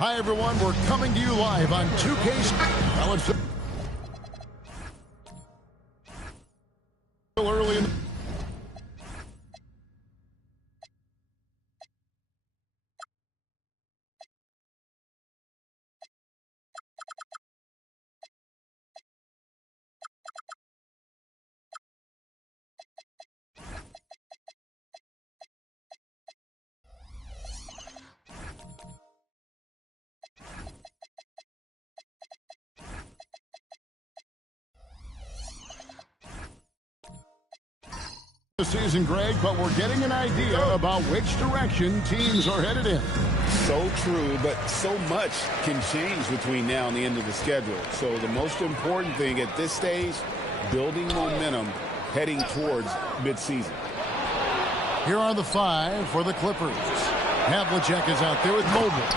Hi, everyone. We're coming to you live on 2K. Well, it's still early in the season, Greg, but we're getting an idea about which direction teams are headed in. So true, but so much can change between now and the end of the schedule. So the most important thing at this stage, building momentum heading towards midseason. Here are the 5 for the Clippers. Havlicek is out there with Mobile.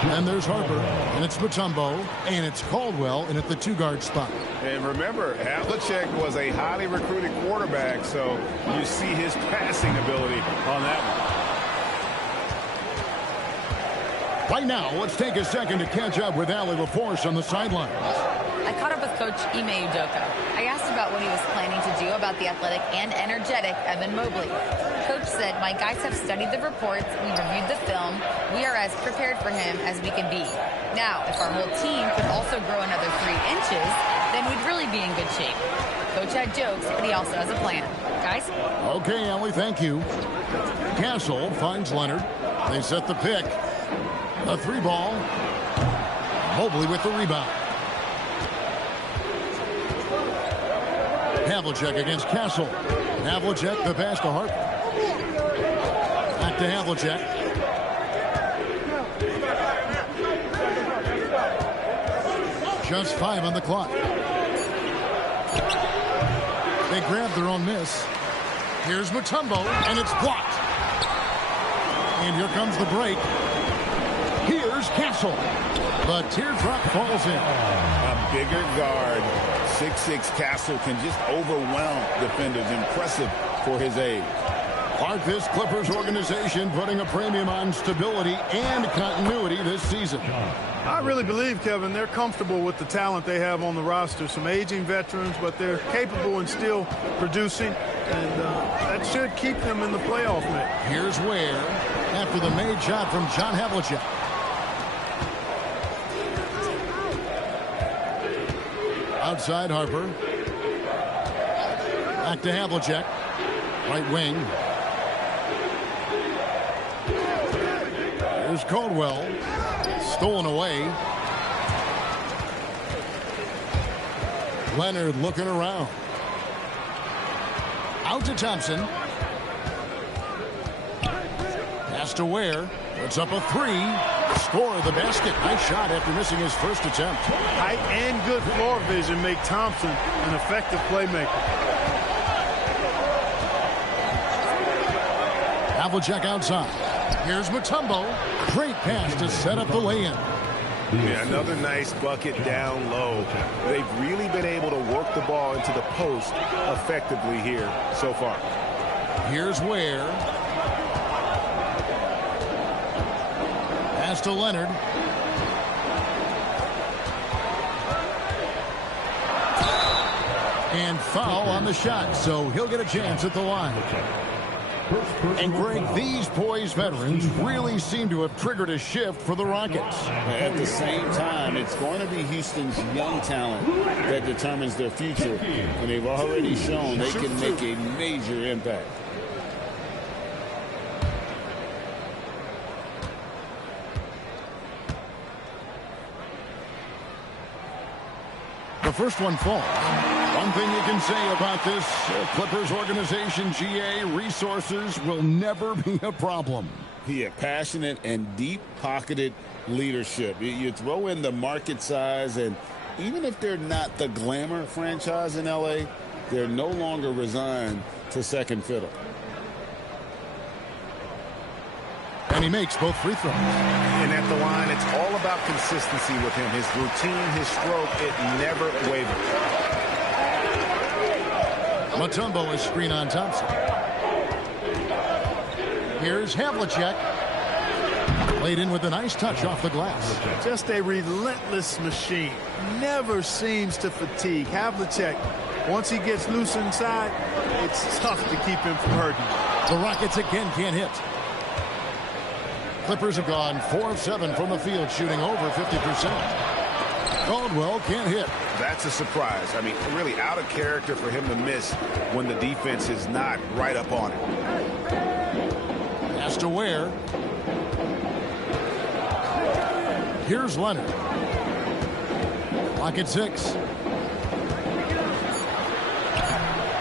And there's Harper, and it's Mutombo, and it's Caldwell, and at the 2-guard spot. And remember, Havlicek was a highly recruited quarterback, so you see his passing ability on that one. Right now, let's take a second to catch up with Allie LaForce on the sidelines. I caught up with Coach Ime Udoka. I asked about what he was planning to do about the athletic and energetic Evan Mobley. Coach said, my guys have studied the reports, we reviewed the film, we are as prepared for him as we can be. Now, if our whole team could also grow another 3 inches, then we'd really be in good shape. Coach had jokes, but he also has a plan. Guys? Okay, Allie, thank you. Castle finds Leonard. They set the pick. A 3-ball. Mobley with the rebound. Havlicek against Castle. Havlicek, the pass to Harper. Back to Havlicek. Just 5 on the clock. They grab their own miss. Here's Mutombo, and it's blocked. And here comes the break. Here's Castle. The teardrop falls in. A bigger guard, 6'6" Castle, can just overwhelm defenders. Impressive for his age. Clark, this Clippers organization putting a premium on stability and continuity this season. I really believe, Kevin, they're comfortable with the talent they have on the roster. Some aging veterans, but they're capable and still producing. And that should keep them in the playoff mix. Here's Ware after the made shot from John Havlicek. Outside Harper. Back to Havlicek. Right wing. Here's Caldwell. Stolen away. Leonard looking around. Out to Thompson. Pass to Ware. Puts up a 3. Score of the basket. Nice shot after missing his first attempt. Height and good floor vision make Thompson an effective playmaker. Havlicek outside. Here's Mutombo. Great pass to set up the lay-in. Yeah, another nice bucket down low. They've really been able to work the ball into the post effectively here so far. Here's Ware. Pass to Leonard. And foul on the shot, so he'll get a chance at the line. And Greg, these poised veterans really seem to have triggered a shift for the Rockets. At the same time, it's going to be Houston's young talent that determines their future. And they've already shown they can make a major impact. The first one falls. One thing you can say about this Clippers organization, GA, resources will never be a problem. Yeah, passionate and deep-pocketed leadership. You throw in the market size, and even if they're not the glamour franchise in L.A., they're no longer resigned to second fiddle. And he makes both free throws. And at the line, it's all about consistency with him. His routine, his stroke, it never wavers. Mutombo is screen on Thompson. Here's Havlicek. Played in with a nice touch off the glass. Just a relentless machine. Never seems to fatigue. Havlicek, once he gets loose inside, it's tough to keep him from hurting. The Rockets again can't hit. Clippers have gone 4 of 7 from the field, shooting over 50%. Caldwell can't hit. That's a surprise. I mean, really out of character for him to miss when the defense is not right up on it. Has to Ware. Here's Leonard. Clock at 6.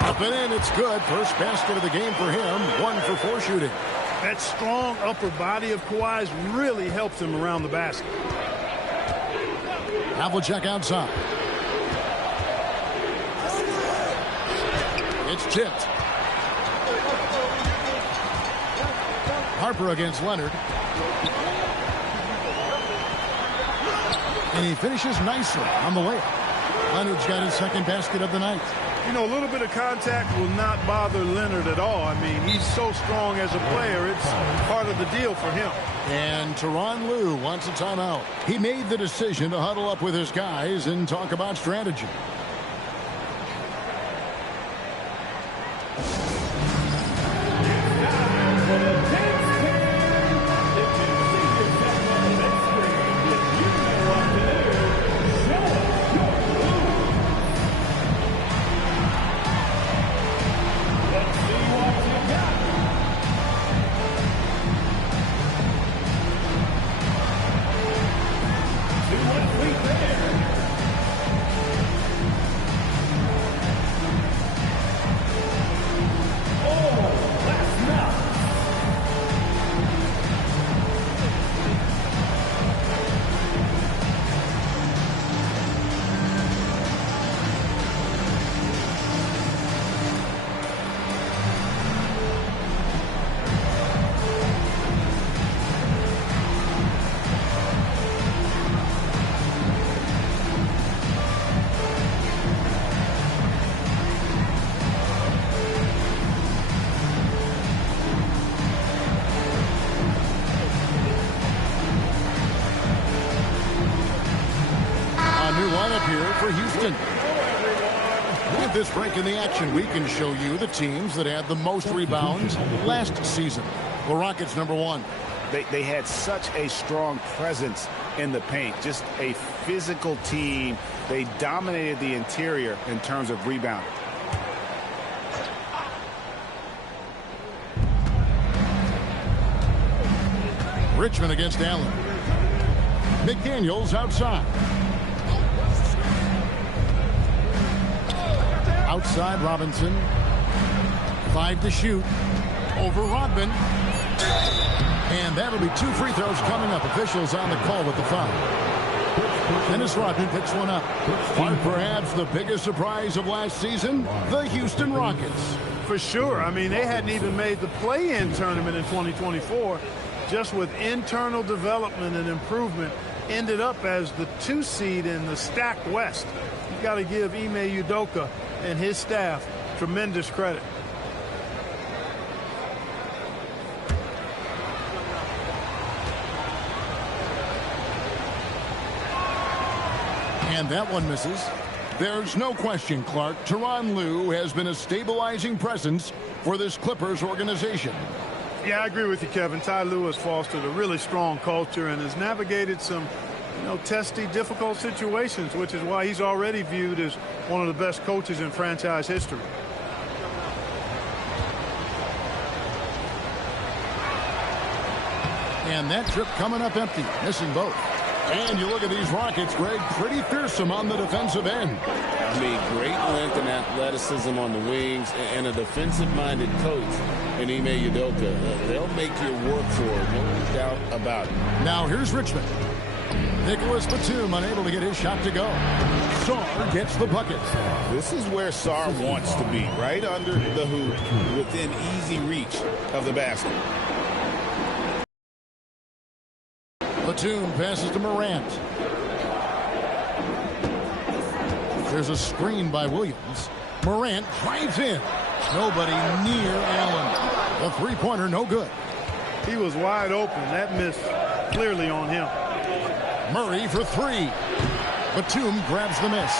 Up and in, it's good. First basket of the game for him. 1 for 4 shooting. That strong upper body of Kawhi's really helps him around the basket. Havlicek outside. It's tipped. Harper against Leonard. And he finishes nicely on the layup. Leonard's got his second basket of the night. You know, a little bit of contact will not bother Leonard at all. I mean, he's so strong as a player. It's part of the deal for him. And Tyronn Lue wants a timeout. He made the decision to huddle up with his guys and talk about strategy. Here for Houston. With this break in the action, we can show you the teams that had the most rebounds last season. The Rockets, number 1. They had such a strong presence in the paint. Just a physical team. They dominated the interior in terms of rebounding. Richmond against Allen. McDaniels outside. Outside Robinson. 5 to shoot. Over Rodman. And that'll be 2 free throws coming up. Officials on the call with the foul. Dennis Rodman picks one up. But perhaps the biggest surprise of last season, the Houston Rockets. For sure. I mean, they hadn't even made the play-in tournament in 2024. Just with internal development and improvement, ended up as the 2 seed in the stacked West. You've got to give Ime Udoka and his staff tremendous credit. And that one misses. There's no question, Clark, Tyronn Lue has been a stabilizing presence for this Clippers organization. Yeah, I agree with you, Kevin. Ty Lue has fostered a really strong culture and has navigated some testy, difficult situations, which is why he's already viewed as one of the best coaches in franchise history. And that trip coming up empty, missing both. And you look at these Rockets, Greg, pretty fearsome on the defensive end. I mean, great length and athleticism on the wings, and a defensive-minded coach in Ime Udoka. They'll make you work for it, no doubt about it. Now here's Richmond. Nicholas Batum unable to get his shot to go. Sarr gets the bucket. This is where Sarr wants to be, right under the hoop, within easy reach of the basket. Batum passes to Morant. There's a screen by Williams. Morant drives in. Nobody near Allen. The three-pointer, no good. He was wide open. That miss clearly on him. Murray for three. Batum grabs the miss.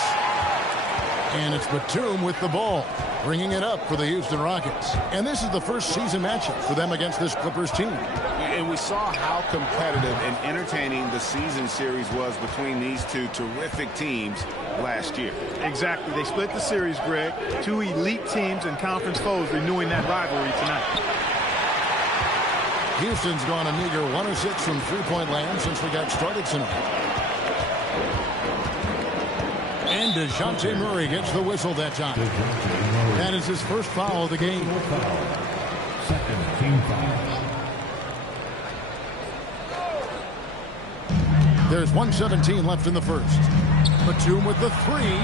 And it's Batum with the ball, bringing it up for the Houston Rockets. And this is the first season matchup for them against this Clippers team. And we saw how competitive and entertaining the season series was between these two terrific teams last year. Exactly. They split the series, Greg. Two elite teams and conference foes renewing that rivalry tonight. Houston's gone a meager 1 of 6 from three-point land since we got started tonight. And DeJounte Murray gets the whistle that time. That is his first foul of the game. Second team foul. There's 1:17 left in the first. Batum with the three.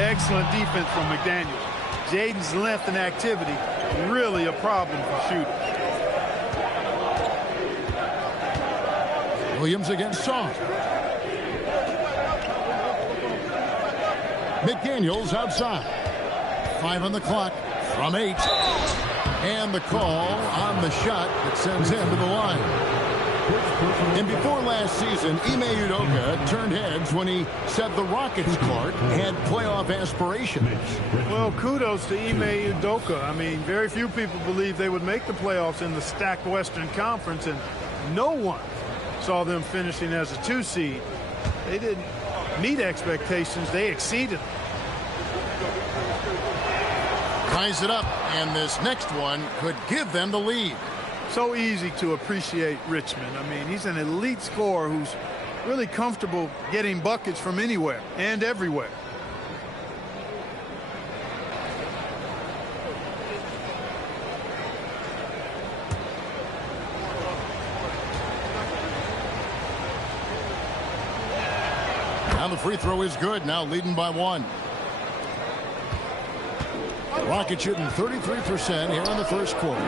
Excellent defense from McDaniel. Jaden's length and activity, really a problem for shooting. Williams against Song. McDaniels outside. 5 on the clock from 8. And the call on the shot that sends him to the line. And before last season, Ime Udoka turned heads when he said the Rockets, Clark, had playoff aspirations. Well, kudos to Ime Udoka. I mean, very few people believe they would make the playoffs in the stacked Western Conference, and no one saw them finishing as a 2 seed. They didn't meet expectations. They exceeded. Ties it up, and this next one could give them the lead. So easy to appreciate Richmond. I mean, he's an elite scorer who's really comfortable getting buckets from anywhere and everywhere. Now the free throw is good, now leading by 1. Rockets shooting 33% here in the first quarter.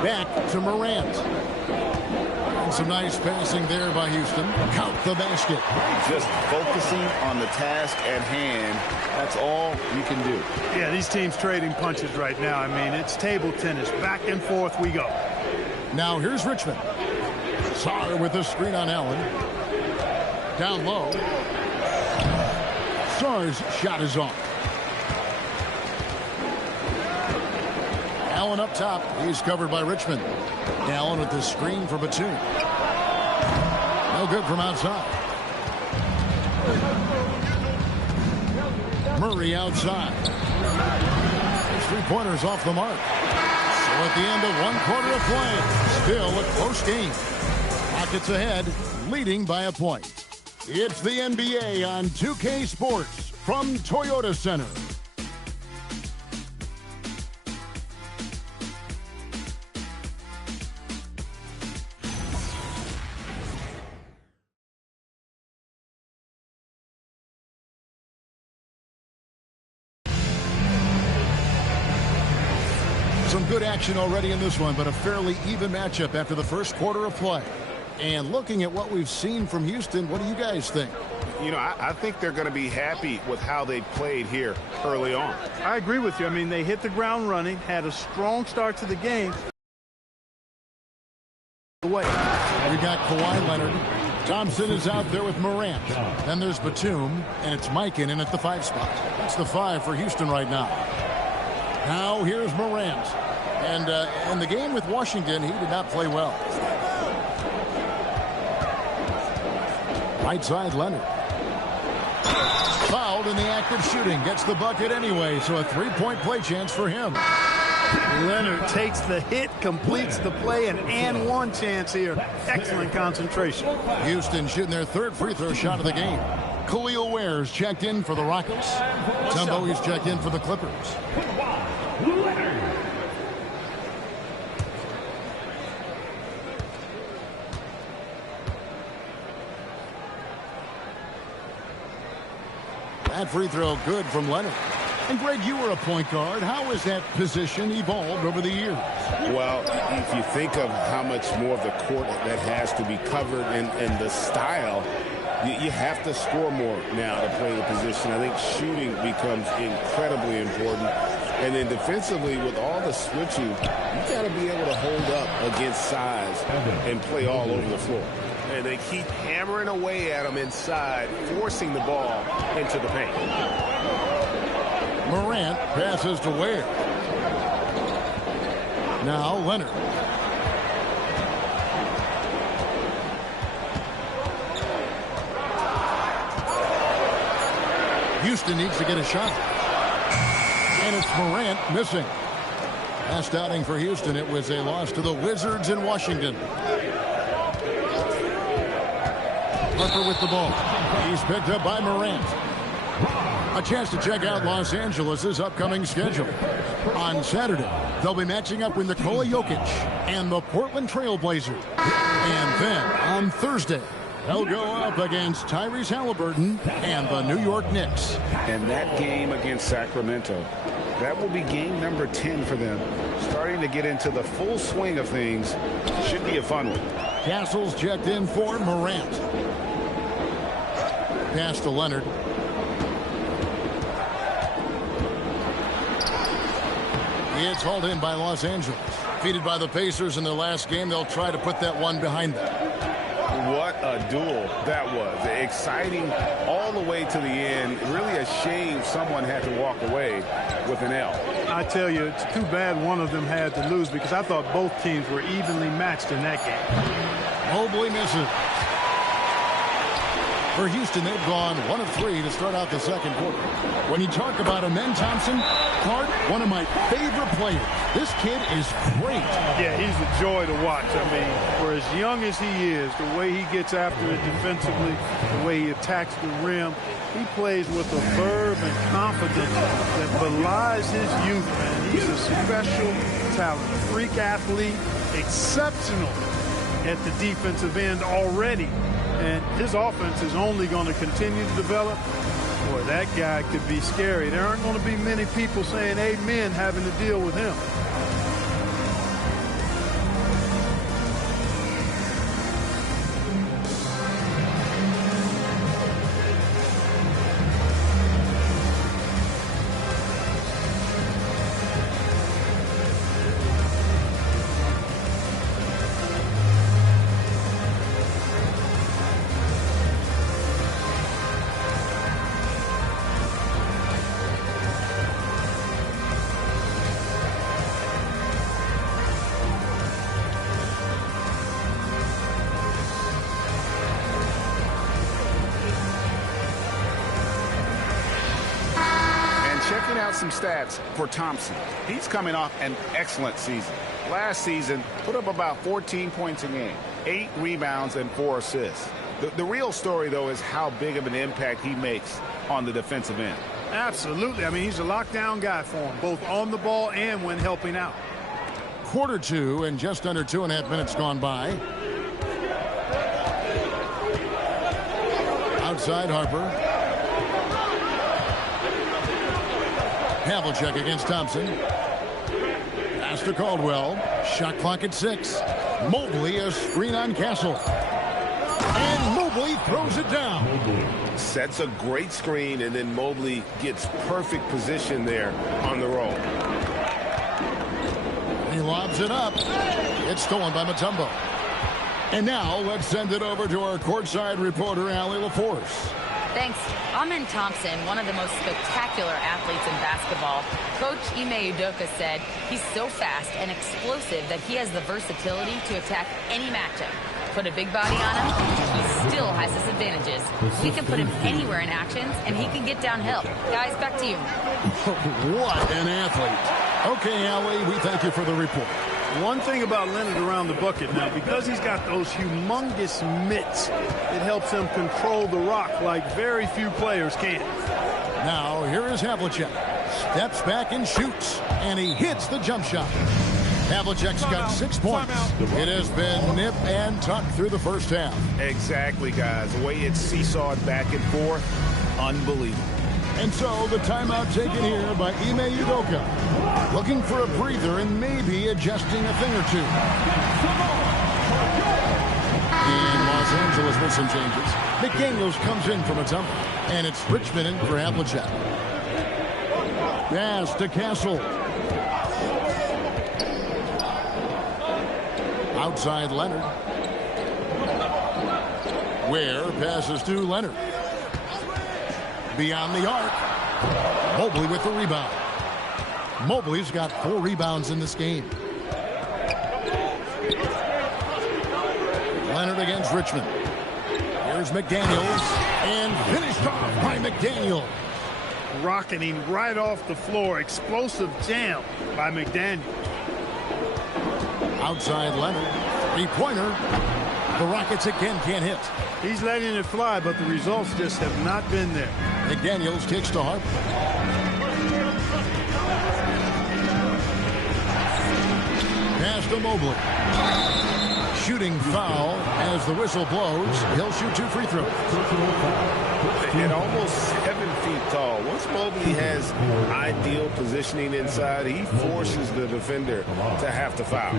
Back to Morant. And some nice passing there by Houston. Count the basket. Just focusing on the task at hand. That's all you can do. Yeah, these teams trading punches right now. I mean, it's table tennis. Back and forth we go. Now here's Richmond. Sarr with the screen on Allen. Down low. Sarr's shot is off. Allen up top. He's covered by Richmond. Allen with the screen for Batum. No good from outside. Murray outside. His three-pointers off the mark. So at the end of 1 quarter of play, still a close game. Rockets ahead, leading by a point. It's the NBA on 2K Sports from Toyota Center. Some good action already in this one, but a fairly even matchup after the first quarter of play. And looking at what we've seen from Houston, what do you guys think? You know, I think they're going to be happy with how they played here early on. I agree with you. I mean, they hit the ground running, had a strong start to the game. We got Kawhi Leonard. Thompson is out there with Morant. Then there's Batum, and it's Mikan in at the 5 spot. That's the 5 for Houston right now. Now here's Morant. And in the game with Washington, he did not play well. Right side, Leonard. Fouled in the act of shooting. Gets the bucket anyway, so a 3-point play chance for him. Leonard takes the hit, completes the play, and one chance here. Excellent concentration. Houston shooting their 3rd free throw shot of the game. Khalil Ware's checked in for the Rockets. Mutombo is checked in for the Clippers. That free throw good from Leonard. And Greg, you were a point guard. How has that position evolved over the years? Well, if you think of how much more of the court that has to be covered and the style, you have to score more now to play the position. I think shooting becomes incredibly important. And then defensively, with all the switching, you got to be able to hold up against size and play all over the floor. And they keep hammering away at him inside, forcing the ball into the paint. Morant passes to Ware. Now Leonard. Houston needs to get a shot. And it's Morant missing. Last outing for Houston, it was a loss to the Wizards in Washington. Harper with the ball. He's picked up by Morant. A chance to check out Los Angeles' upcoming schedule. On Saturday, they'll be matching up with Nikola Jokic and the Portland Trail Blazers. And then on Thursday, they'll go up against Tyrese Halliburton and the New York Knicks. And that game against Sacramento, that will be game number 10 for them. Starting to get into the full swing of things. Should be a fun one. Castles checked in for Morant. Pass to Leonard. It's hauled in by Los Angeles. Defeated by the Pacers in their last game, they'll try to put that one behind them. What a duel that was. Exciting all the way to the end. Really a shame someone had to walk away with an L. I tell you, it's too bad one of them had to lose because I thought both teams were evenly matched in that game. Mobley misses. For Houston, they've gone 1 of 3 to start out the second quarter. When you talk about Amen Thompson, Clark, one of my favorite players. This kid is great. Yeah, he's a joy to watch. I mean, for as young as he is, the way he gets after it defensively, the way he attacks the rim, he plays with a verve and confidence that belies his youth, man. He's a special talent, freak athlete, exceptional at the defensive end already. And his offense is only going to continue to develop. Boy, that guy could be scary. There aren't going to be many people saying amen having to deal with him. Checking out some stats for Thompson. He's coming off an excellent season. Last season, put up about 14 points a game, 8 rebounds, and 4 assists. The real story, though, is how big of an impact he makes on the defensive end. Absolutely. I mean, he's a lockdown guy for him, both on the ball and when helping out. Quarter 2 and just under 2.5 minutes gone by. Outside Harper. Havlicek against Thompson. Pass to Caldwell. Shot clock at 6. Mobley a screen on Castle. And Mobley throws it down. Sets a great screen, and then Mobley gets perfect position there on the roll. He lobs it up. It's stolen by Mutombo. And now let's send it over to our courtside reporter, Allie LaForce. Thanks. Amen Thompson, one of the most spectacular athletes in basketball. Coach Ime Udoka said he's so fast and explosive that he has the versatility to attack any matchup. Put a big body on him, he still has his advantages. We can put him anywhere in actions, and he can get downhill. Guys, back to you. What an athlete. Okay, Allie, we thank you for the report. One thing about Leonard around the bucket now, because he's got those humongous mitts, it helps him control the rock like very few players can. Now, here is Havlicek. Steps back and shoots, and he hits the jump shot. Havlicek's got 6 points. It has been nip and tuck through the first half. Exactly, guys. The way it's seesawed back and forth, unbelievable. And so the timeout taken here by Ime Udoka. Looking for a breather and maybe adjusting a thing or two. In Los Angeles with some changes. McDaniels comes in from a tumble. And it's Richmond in for Havlicek. Pass to Castle. Outside Leonard. Ware passes to Leonard. Beyond the arc. Mobley with the rebound. Mobley's got 4 rebounds in this game. Leonard against Richmond. Here's McDaniels, and finished off by McDaniels. Rocketing right off the floor. Explosive jam by McDaniels. Outside Leonard. 3-pointer. The Rockets again can't hit. He's letting it fly, but the results just have not been there. McDaniels kicks to Harper. Pass to Mobley. Shooting foul as the whistle blows. He'll shoot 2 free throws. And almost 7 feet tall. Once Mobley has ideal positioning inside, he forces the defender to have to foul.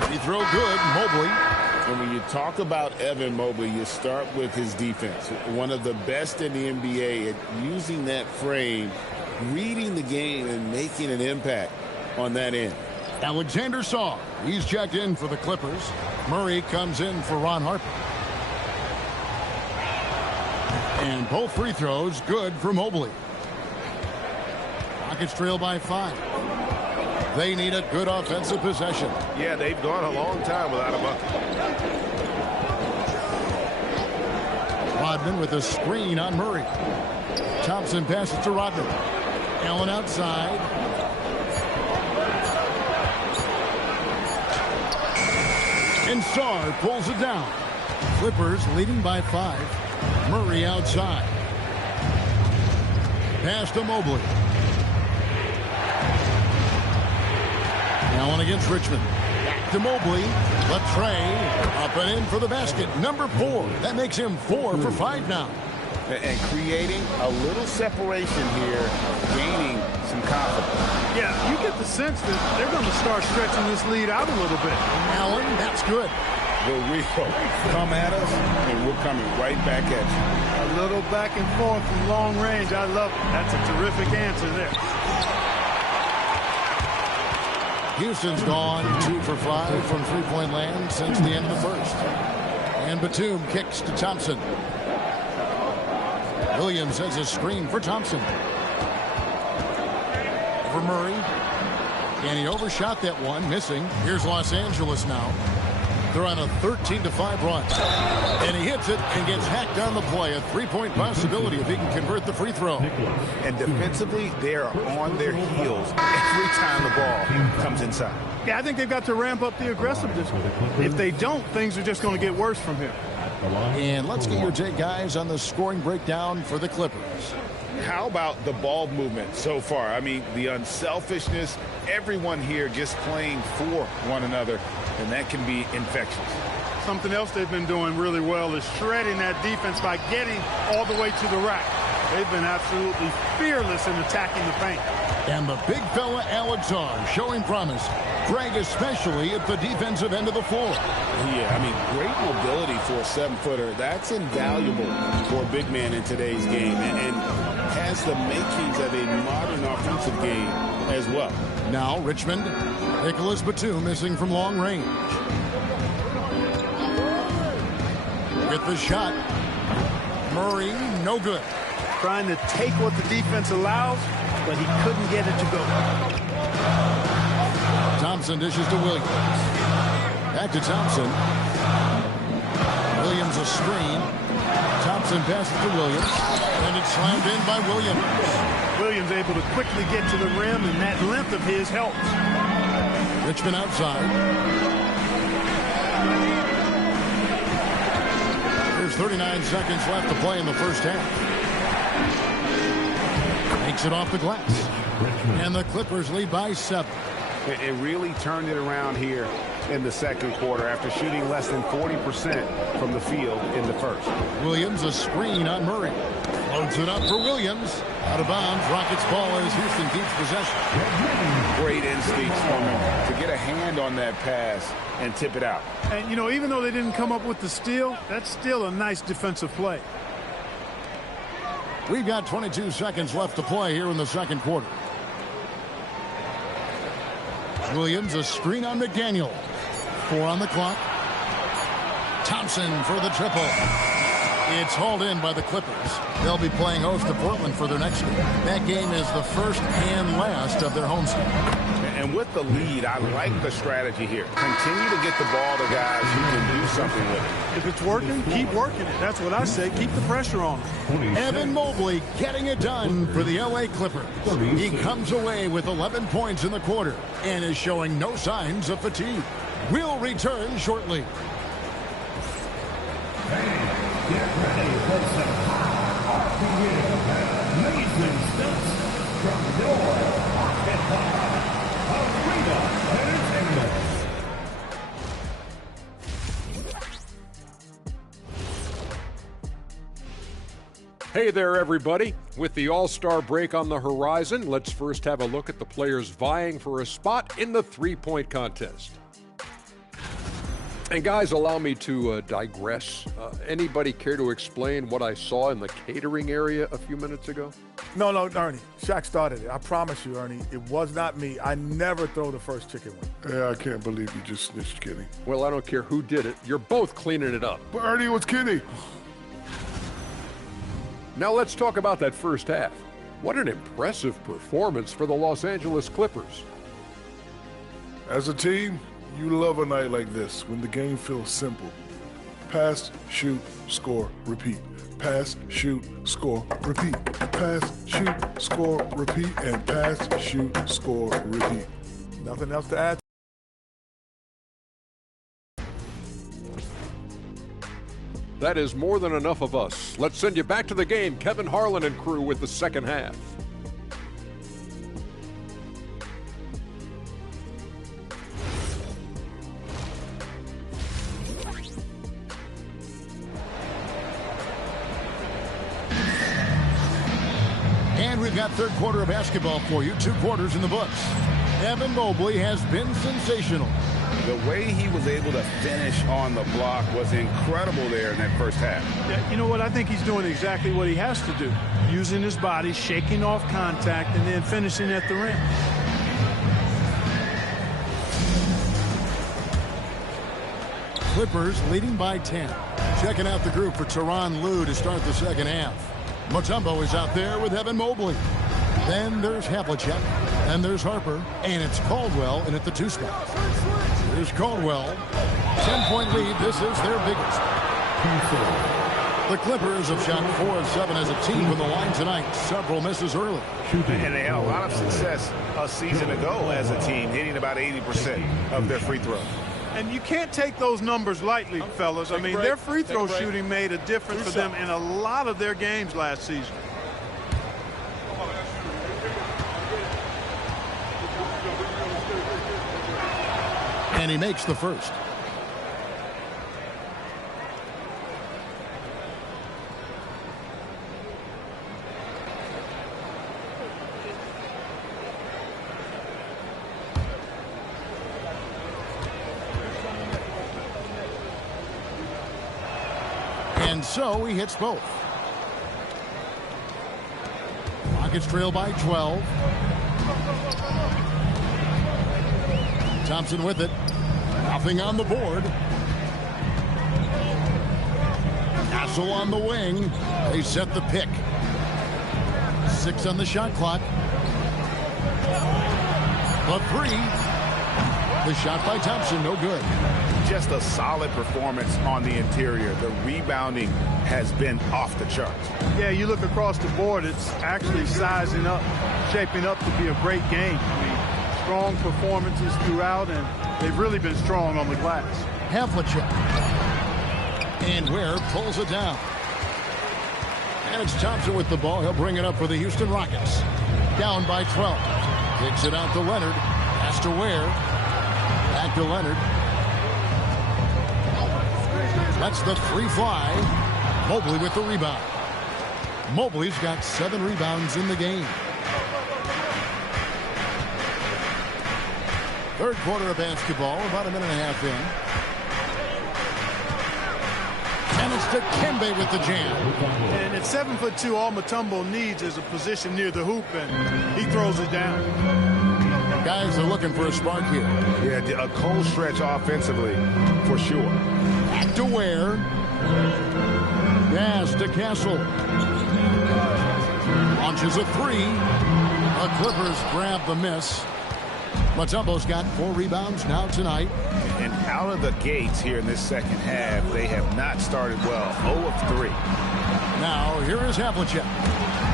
Free throw good, Mobley. And when you talk about Evan Mobley, you start with his defense. One of the best in the NBA at using that frame, reading the game, and making an impact on that end. Alexander Saw. He's checked in for the Clippers. Murray comes in for Ron Harper. And both free throws good for Mobley. Rockets trail by 5. They need a good offensive possession. Yeah, they've gone a long time without a bucket. Rodman with a screen on Murray. Thompson passes to Rodman. Allen outside. And Sarr pulls it down. Clippers leading by 5. Murray outside. Pass to Mobley. Allen against Richmond. Back to Mobley. Latrey up and in for the basket. Number 4. That makes him 4 for 5 now. And creating a little separation here, gaining some confidence. Yeah, you get the sense that they're going to start stretching this lead out a little bit. Allen, that's good. Will Rico come at us, and we're coming right back at you. A little back and forth from long range. I love it. That's a terrific answer there. Houston's gone 2 for 5 from three-point land since the end of the first. And Batum kicks to Thompson. Williams has a screen for Thompson. For Murray. And he overshot that one, missing. Here's Los Angeles now. They're on a 13-5 run. And he hits it and gets hacked on the play. A 3-point possibility if he can convert the free throw. And defensively, they are on their heels every time the ball comes inside. Yeah, I think they've got to ramp up the aggressiveness. If they don't, things are just going to get worse from here. And let's get your take, guys, on the scoring breakdown for the Clippers. How about the ball movement so far? I mean, the unselfishness, everyone here just playing for one another, and that can be infectious. Something else they've been doing really well is shredding that defense by getting all the way to the rack. They've been absolutely fearless in attacking the paint. And the big fella Alex Sarr showing promise. Greg especially at the defensive end of the floor. Yeah, I mean, great mobility for a 7-footer. That's invaluable for a big man in today's game, and has the makings of a modern offensive game as well. Now Richmond. Nicholas Batum missing from long range. With the shot. Murray, no good. Trying to take what the defense allows, but he couldn't get it to go. Thompson dishes to Williams. Back to Thompson. Williams a screen. Thompson passes to Williams. And it's slammed in by Williams. Williams able to quickly get to the rim, and that length of his helps. Richmond outside. There's 39 seconds left to play in the first half. Makes it off the glass. And the Clippers lead by 7. It really turned it around here in the second quarter after shooting less than 40% from the field in the first. Williams a screen on Murray. Loads it up for Williams. Out of bounds. Rockets ball as Houston keeps possession. Great instincts from him to get a hand on that pass and tip it out. And, you know, even though they didn't come up with the steal, that's still a nice defensive play. We've got 22 seconds left to play here in the second quarter. Williams, a screen on McDaniel. 4 on the clock. Thompson for the triple. It's hauled in by the Clippers. They'll be playing host to Portland for their next game. That game is the first and last of their homestand. And with the lead, I like the strategy here. Continue to get the ball to guys who can do something with it. If it's working, keep working it. That's what I say. Keep the pressure on them. Evan Mobley getting it done for the L.A. Clippers. He comes away with 11 points in the quarter and is showing no signs of fatigue. We'll return shortly. Get ready for some high RPM amazing stunts from your Arena Entertainment. Hey there, everybody. With the All-Star break on the horizon, let's first have a look at the players vying for a spot in the three-point contest. And guys, allow me to digress. Anybody care to explain what I saw in the catering area a few minutes ago? No, Ernie. Shaq started it. I promise you, Ernie, it was not me. I never throw the first chicken wing. Yeah, I can't believe you just snitched Kenny. Well, I don't care who did it. You're both cleaning it up. But Ernie, it was Kenny. Now let's talk about that first half. What an impressive performance for the Los Angeles Clippers. As a team, you love a night like this when the game feels simple. Pass, shoot, score, repeat. Pass, shoot, score, repeat. Pass, shoot, score, repeat. And pass, shoot, score, repeat. Nothing else to add. That is more than enough of us. Let's send you back to the game. Kevin Harlan and crew with the second half. And we've got third quarter of basketball for you. 2 quarters in the books. Evan Mobley has been sensational. The way he was able to finish on the block was incredible there in that first half. Yeah, you know what? I think he's doing exactly what he has to do. Using his body, shaking off contact, and then finishing at the rim. Clippers leading by 10. Checking out the group for Tyronn Lue to start the second half. Mutombo is out there with Evan Mobley. Then there's Havlicek, and there's Harper, and it's Caldwell in at the 2 spot. Here's Caldwell. 10-point lead. This is their biggest. The Clippers have shot 4 of 7 as a team from the line tonight. Several misses early. And they had a lot of success a season ago as a team, hitting about 80% of their free throws. And you can't take those numbers lightly, fellas. I mean, their free throw shooting made a difference for them in a lot of their games last season. And he makes the first. And so he hits both. Rockets trail by 12. Thompson with it. Nothing on the board. Castle on the wing. They set the pick. 6 on the shot clock. The 3. The shot by Thompson, no good. Just a solid performance on the interior. The rebounding has been off the charts. Yeah, you look across the board, it's actually sizing up, shaping up to be a great game. I mean, strong performances throughout, and they've really been strong on the glass. Havlicek. And Ware pulls it down. And it's Thompson with the ball. He'll bring it up for the Houston Rockets. Down by 12. Kicks it out to Leonard. Pass to Ware. Back to Leonard. That's the 3 fly. Mobley with the rebound. Mobley's got 7 rebounds in the game. Third quarter of basketball, about a minute and a half in. And it's Dikembe with the jam. And at 7'2", all Mutombo needs is a position near the hoop, and he throws it down. Guys are looking for a spark here. Yeah, a cold stretch offensively, for sure. Back to Ware. Pass to Castle. Launches a three. The Clippers grab the miss. Mutombo's got 4 rebounds now tonight. And out of the gates here in this second half, they have not started well. 0 of 3. Now, here is Havlicek.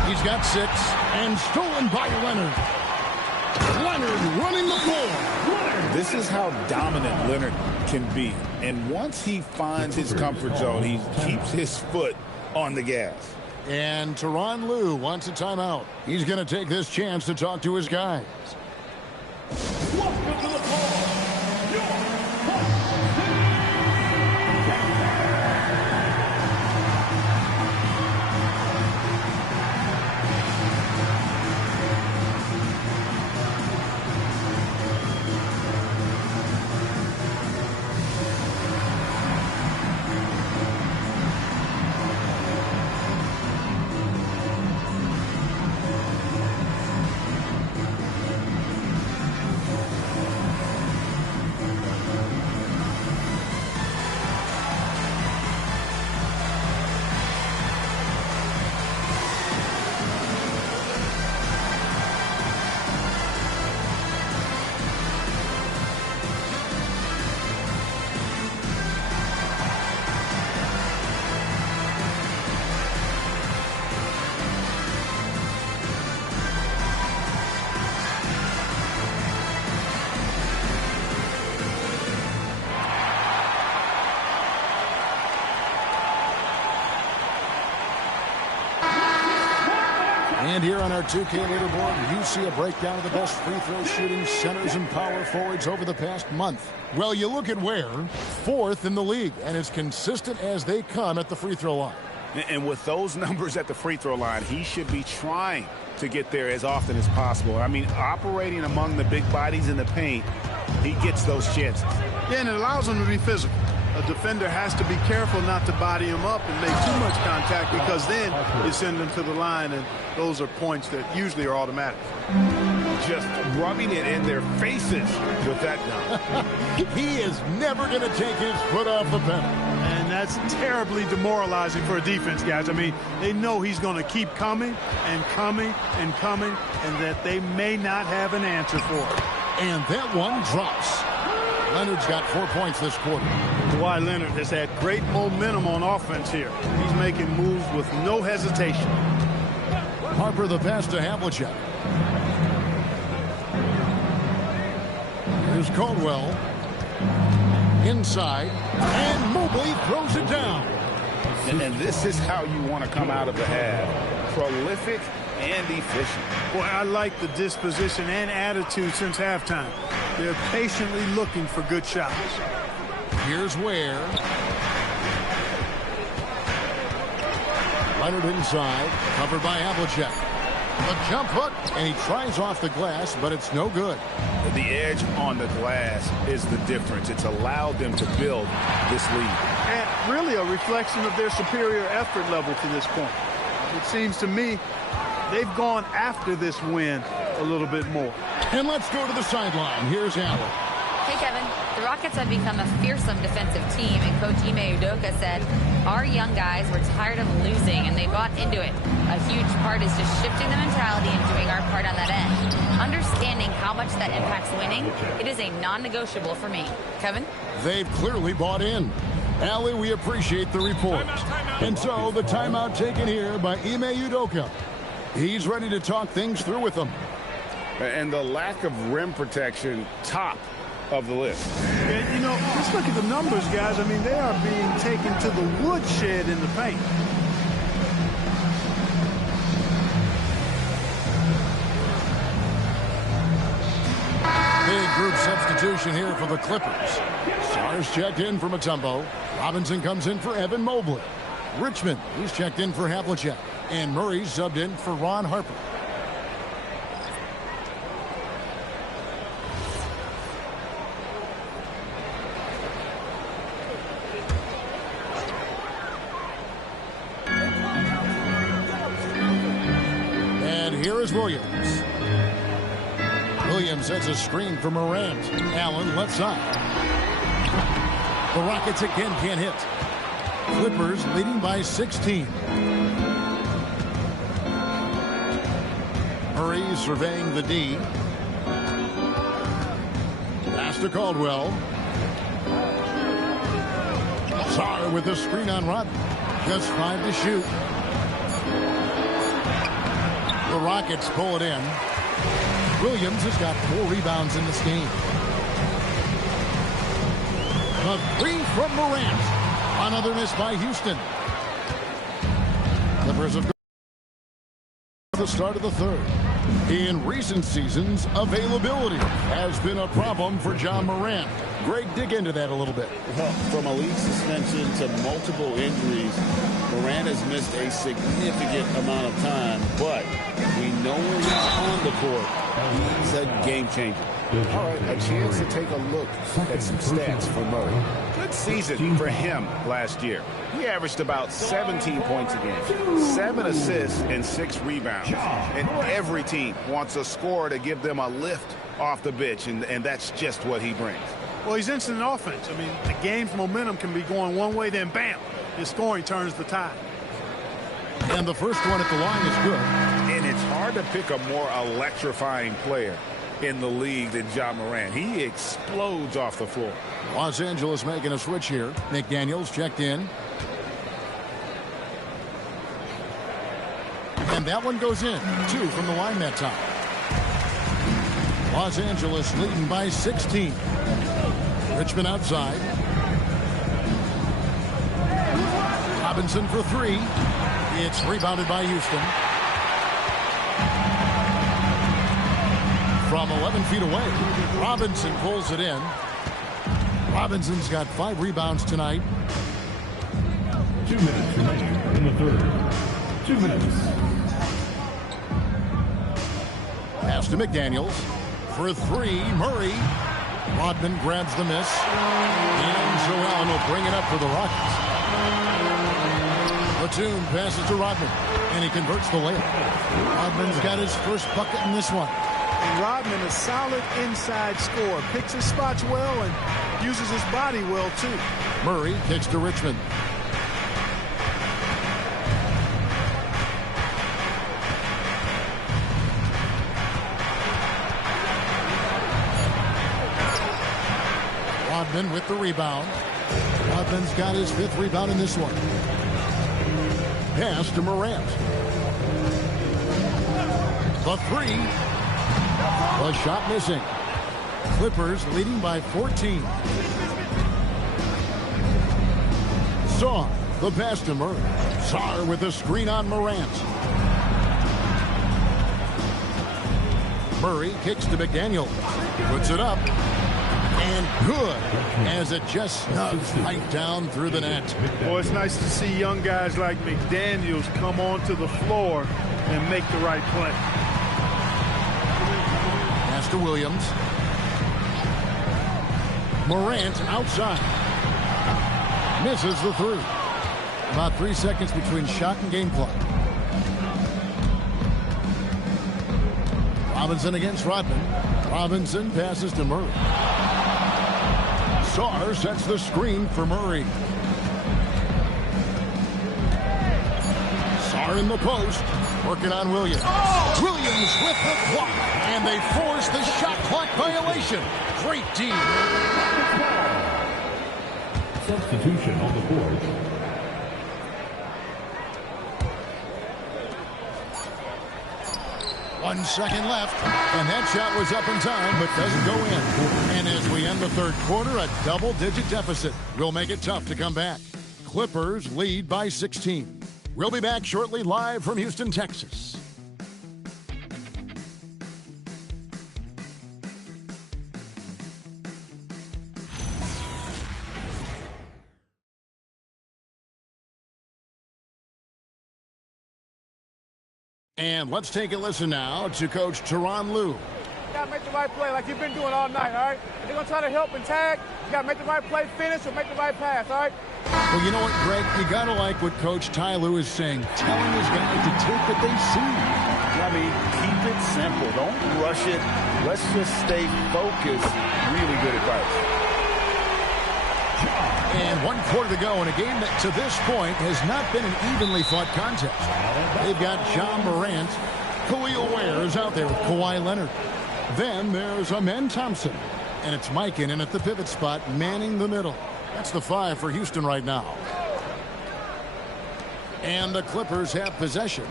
He's got 6 and stolen by Leonard. Leonard running the floor. This is how dominant Leonard can be. And once he finds his comfort zone, he keeps his foot on the gas. And Tyronn Lue wants a timeout. He's going to take this chance to talk to his guys. Welcome to the call. And here on our 2K leaderboard, you see a breakdown of the best free throw shooting centers and power forwards over the past month. Well, you look at Ware, 4th in the league, and as consistent as they come at the free throw line. And with those numbers at the free throw line, he should be trying to get there as often as possible. I mean, operating among the big bodies in the paint, he gets those chances. Yeah, and it allows him to be physical. A defender has to be careful not to body him up and make too much contact, because then you send him to the line, and those are points that usually are automatic. Just rubbing it in their faces with that dunk. He is never going to take his foot off the pedal. And that's terribly demoralizing for a defense, guys. I mean, they know he's going to keep coming and coming and coming, and that they may not have an answer for it. And that one drops. Leonard's got 4 points this quarter. Kawhi Leonard has had great momentum on offense here. He's making moves with no hesitation. Harper the pass to Havlicek. Here's Caldwell. Inside. And Mobley throws it down. And this is how you want to come out of the half. Prolific and efficient. Boy, I like the disposition and attitude since halftime. They're patiently looking for good shots. Here's Ware. Leonard inside, covered by Havlicek. The jump hook, and he tries off the glass, but it's no good. The edge on the glass is the difference. It's allowed them to build this lead. And really a reflection of their superior effort level to this point. It seems to me they've gone after this win a little bit more. And let's go to the sideline. Here's Allen. Hey, Kevin. The Rockets have become a fearsome defensive team, and Coach Ime Udoka said, our young guys were tired of losing, and they bought into it. A huge part is just shifting the mentality and doing our part on that end. Understanding how much that impacts winning, it is a non-negotiable for me. Kevin? They've clearly bought in. Allie, we appreciate the report. And so the timeout taken here by Ime Udoka. He's ready to talk things through with them. And the lack of rim protection, top of the list. And, you know, just look at the numbers, guys. I mean, they are being taken to the woodshed in the paint. Big group substitution here for the Clippers. Stars checked in for Mutombo. Robinson comes in for Evan Mobley. Richmond, he's checked in for Havlicek. And Murray subbed in for Ron Harper. Here's Williams. Williams sets a screen for Morant. Allen left side. The Rockets again can't hit. Clippers leading by 16. Murray surveying the D. Pass to Caldwell. Sarr with the screen on Rodman. Just 5 to shoot. The Rockets pull it in. Williams has got 4 rebounds in this game. The 3 from Morant. Another miss by Houston. Clippers have the start of the third. In recent seasons, availability has been a problem for John Morant. Greg, dig into that a little bit. Well, from a league suspension to multiple injuries, Morant has missed a significant amount of time, but we know when he's on the court, he's a game changer. All right, a chance to take a look at some stats for Murray. Good season for him last year. He averaged about 17 points a game, 7 assists, and 6 rebounds. And every team wants a scorer to give them a lift off the bench, and that's just what he brings. Well, he's instant offense. I mean, the game's momentum can be going one way, then bam, his scoring turns the tide. And the first one at the line is good. And it's hard to pick a more electrifying player in the league than John Morant. He explodes off the floor. Los Angeles making a switch here. McDaniels checked in. And that one goes in. 2 from the line that time. Los Angeles leading by 16. Richmond outside. Robinson for 3. It's rebounded by Houston. From 11 feet away, Robinson pulls it in. Robinson's got 5 rebounds tonight. 2 minutes remaining in the third. 2 minutes. Pass to McDaniels. For 3, Murray. Rodman grabs the miss. And Joe Allen will bring it up for the Rockets. Batum passes to Rodman. And he converts the layup. Rodman's got his first bucket in this one. And Rodman, a solid inside scorer. Picks his spots well and uses his body well, too. Murray kicks to Richmond. Rodman with the rebound. Rodman's got his 5th rebound in this one. Pass to Morant. The 3. The shot missing. Clippers leading by 14. Sarr, the pass to Murray. Sarr with the screen on Morant. Murray kicks to McDaniel. Puts it up. And good, as it just snugs right down through the net. Boy, it's nice to see young guys like McDaniels come onto the floor and make the right play. Pass to Williams. Morant outside. Misses the 3. About 3 seconds between shot and game clock. Robinson against Rodman. Robinson passes to Murray. Sarr sets the screen for Murray. Sarr in the post. Working on Williams. Williams with the block. And they force the shot clock violation. Great team. Substitution on the board. One second left, and that shot was up in time, but doesn't go in. And as we end the third quarter, a double-digit deficit will make it tough to come back. Clippers lead by 16. We'll be back shortly live from Houston, Texas. And let's take a listen now to Coach Tyronn Lue. You gotta make the right play like you've been doing all night, all right? They're gonna try to help and tag. You gotta make the right play, finish, or make the right pass, all right? Well, you know what, Greg? You gotta like what Coach Ty Lue is saying, telling his guys to take what they see. I mean, keep It's simple. Don't rush it. Let's just stay focused. Really good advice. And 1 quarter to go in a game that to this point has not been an evenly fought contest. They've got John Morant. Khalil Ware is out there with Kawhi Leonard. Then there's Amen Thompson. And it's Mikan in at the pivot spot, manning the middle. That's the 5 for Houston right now. And the Clippers have possession.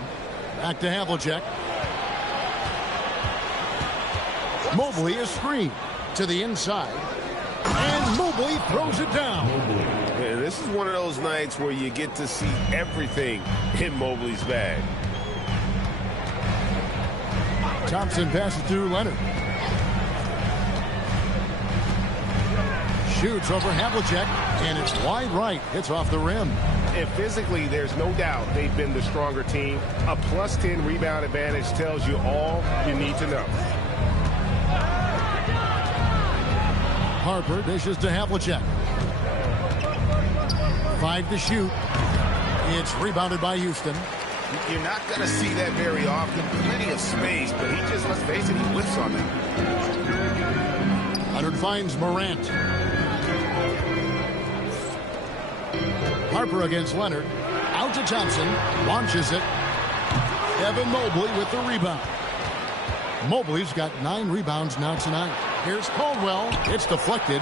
Back to Havlicek. Mobley is screened to the inside. And Mobley throws it down. Yeah, this is one of those nights where you get to see everything in Mobley's bag. Thompson passes to Leonard. Shoots over Havlicek, and it's wide right. Hits off the rim. And physically, there's no doubt they've been the stronger team. A plus 10 rebound advantage tells you all you need to know. Harper dishes to Havlicek. 5 to shoot. It's rebounded by Houston. You're not going to see that very often. Plenty of space, but he just, let's face it, he whiffs on that. Leonard finds Morant. Harper against Leonard. Out to Thompson. Launches it. Evan Mobley with the rebound. Mobley's got 9 rebounds now tonight. Here's Caldwell. It's deflected.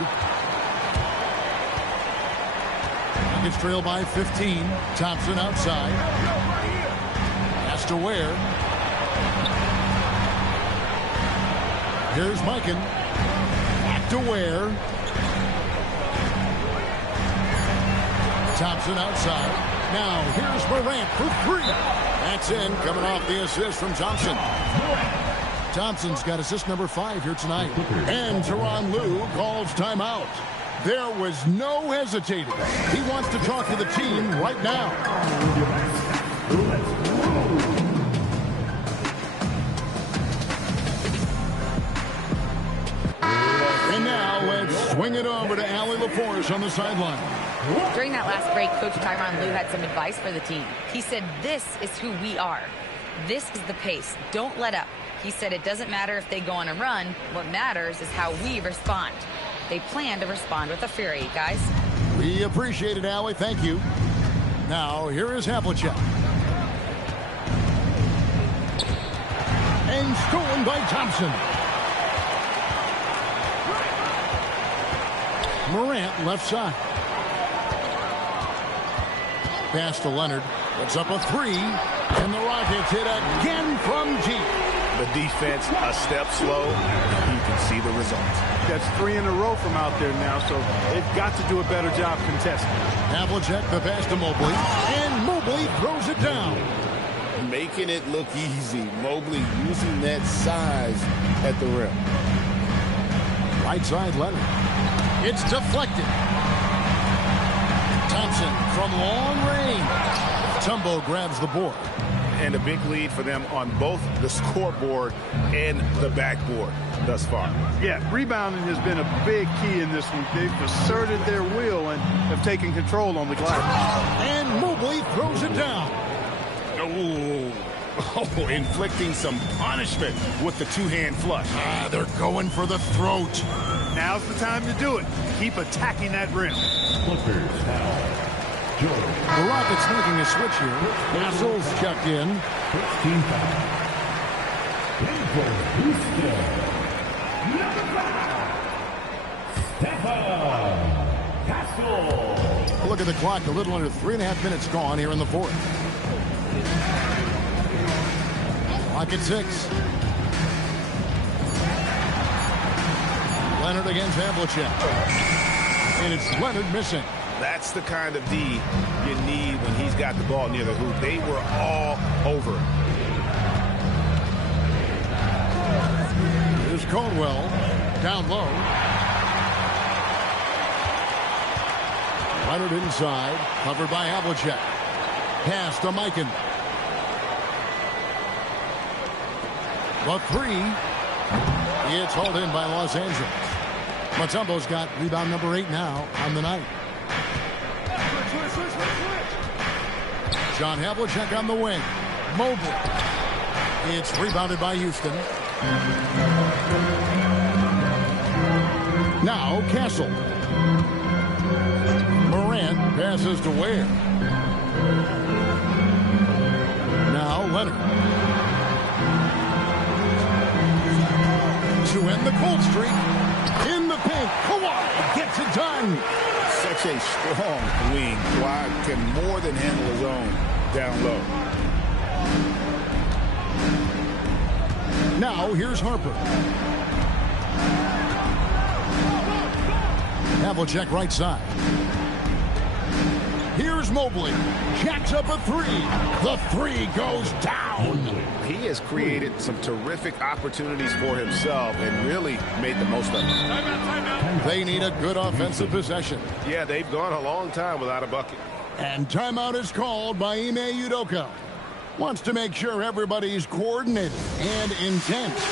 Nuggets trail by 15. Thompson outside. Pass to Ware. Here's Mikan. Back to Ware. Thompson outside. Now here's Morant for 3. That's in, coming off the assist from Thompson. Thompson's got assist number 5 here tonight. And Tyronn Lue calls timeout. There was no hesitating. He wants to talk to the team right now. And now let's swing it over to Allie LaForce on the sideline. During that last break, Coach Tyronn Lue had some advice for the team. He said, this is who we are. This is the pace. Don't let up. He said it doesn't matter if they go on a run. What matters is how we respond. They plan to respond with a fury, guys. We appreciate it, Allie. Thank you. Now, here is Havlicek. And stolen by Thompson. Morant left side. Pass to Leonard. Puts up a 3. And the Rockets hit again from deep. The defense a step slow. You can see the results. That's 3 in a row from out there now, so they've got to do a better job contesting. Havlicek the pass to Mobley. And Mobley throws it down. Making it look easy. Mobley using that size at the rim. Right side Leonard. It's deflected. Thompson from long range. Tumbo grabs the board. And a big lead for them on both the scoreboard and the backboard thus far. Yeah, rebounding has been a big key in this one. They've asserted their will and have taken control on the glass. And Mobley throws it down. Oh, inflicting some punishment with the two-hand flush. They're going for the throat. Now's the time to do it. Keep attacking that rim. Clippers now. The Rockets making a switch here. Castle's checked in. 16 foul. Houston. Number 5. Stephen Castle. Look at the clock. A little under 3.5 minutes gone here in the 4th. Clock at 6. Leonard against Havlicek. And it's Leonard missing. That's the kind of D you need when he's got the ball near the hoop. They were all over him. Here's Caldwell. Down low. Leonard inside. Covered by Havlicek. Pass to Mikan. The 3. It's hauled in by Los Angeles. Mutombo's got rebound number 8 now on the night. John Havlicek on the wing. Mobley. It's rebounded by Houston. Now Castle. Morant passes to Ware. Now Leonard. To end the cold streak. In the paint. Kawhi gets it done. Such a strong wing. Kawhi can more than handle his own down low. Now here's Harper. Havlicek right side. Here's Mobley. Jacks up a three. The three goes down. He has created some terrific opportunities for himself and really made the most of it. They need a good offensive possession. Yeah, they've gone a long time without a bucket. And timeout is called by Ime Udoka. Wants to make sure everybody's coordinated and intense.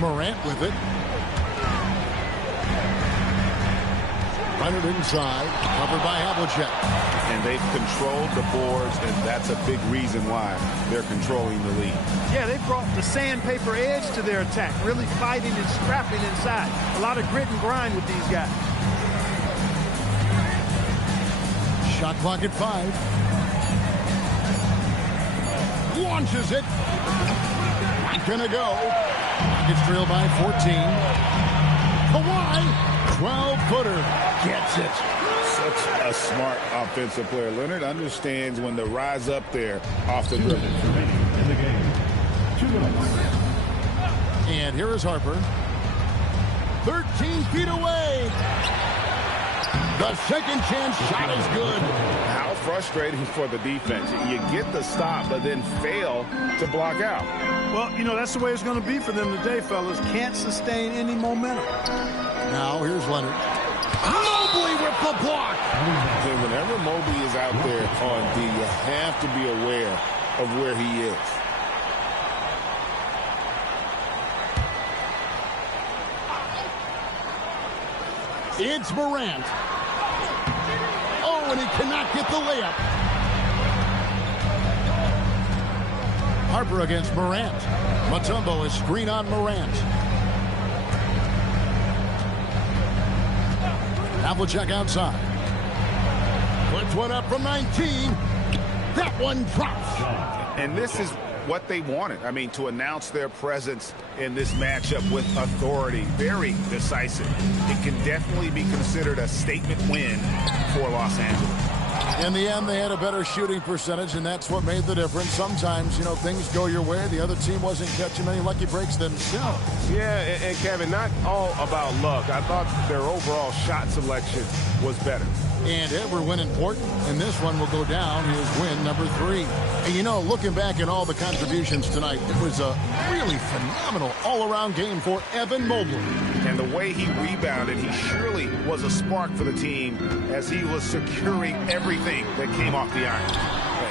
Morant with it. Leonard inside, covered by Havlicek. And they've controlled the boards, and that's a big reason why they're controlling the lead. Yeah, they brought the sandpaper edge to their attack, really fighting and scrapping inside. A lot of grit and grind with these guys. Shot clock at 5. Launches it. Not gonna go. It's trailed by 14. Kawhi, 12-footer, gets it. Such a smart offensive player. Leonard understands when to rise up there off the dribble. In the game, 2 minutes. And here is Harper. 13 feet away. The second chance shot is good. How frustrating for the defense. You get the stop, but then fail to block out. Well, you know, that's the way it's going to be for them today, fellas. Can't sustain any momentum. Now here's Leonard. Mobley with the block. And whenever Mobley is out there on D, you have to be aware of where he is. It's Morant. Oh, and he cannot get the layup. Harper against Morant. Mutombo is screen on Morant. Havlicek outside. Puts one up from 19. That one drops. And this is what they wanted. I mean, to announce their presence in this matchup with authority. Very decisive. It can definitely be considered a statement win for Los Angeles. In the end, they had a better shooting percentage, and that's what made the difference. Sometimes, you know, things go your way. The other team wasn't catching many lucky breaks themselves. Yeah, and Kevin, not all about luck. I thought their overall shot selection was better. And ever when important, and this one will go down his win number 3. And you know, looking back at all the contributions tonight, it was a really phenomenal all-around game for Evan Mobley. And the way he rebounded, he surely was a spark for the team as he was securing everything that came off the iron.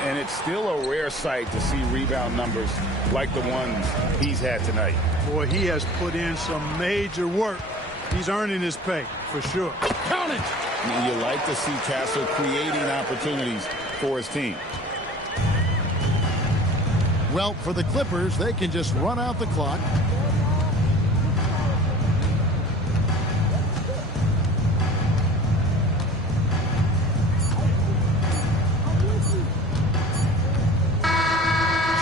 And it's still a rare sight to see rebound numbers like the ones he's had tonight. Boy, he has put in some major work. He's earning his pay, for sure. Count it! You like to see Castle creating opportunities for his team. Well, for the Clippers, they can just run out the clock.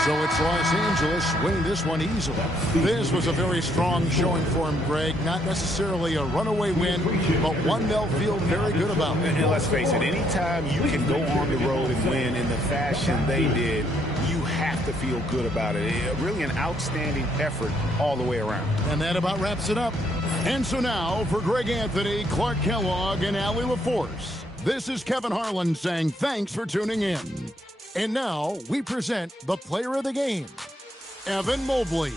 So it's Los Angeles winning this one easily. This was a very strong showing for him, Greg. Not necessarily a runaway win, but one they'll feel very good about. And let's face it, anytime you can go on the road and win in the fashion they did, you have to feel good about it. Really an outstanding effort all the way around. And that about wraps it up. And so now, for Greg Anthony, Clark Kellogg, and Allie LaForce, this is Kevin Harlan saying thanks for tuning in. And now, we present the player of the game, Evan Mobley.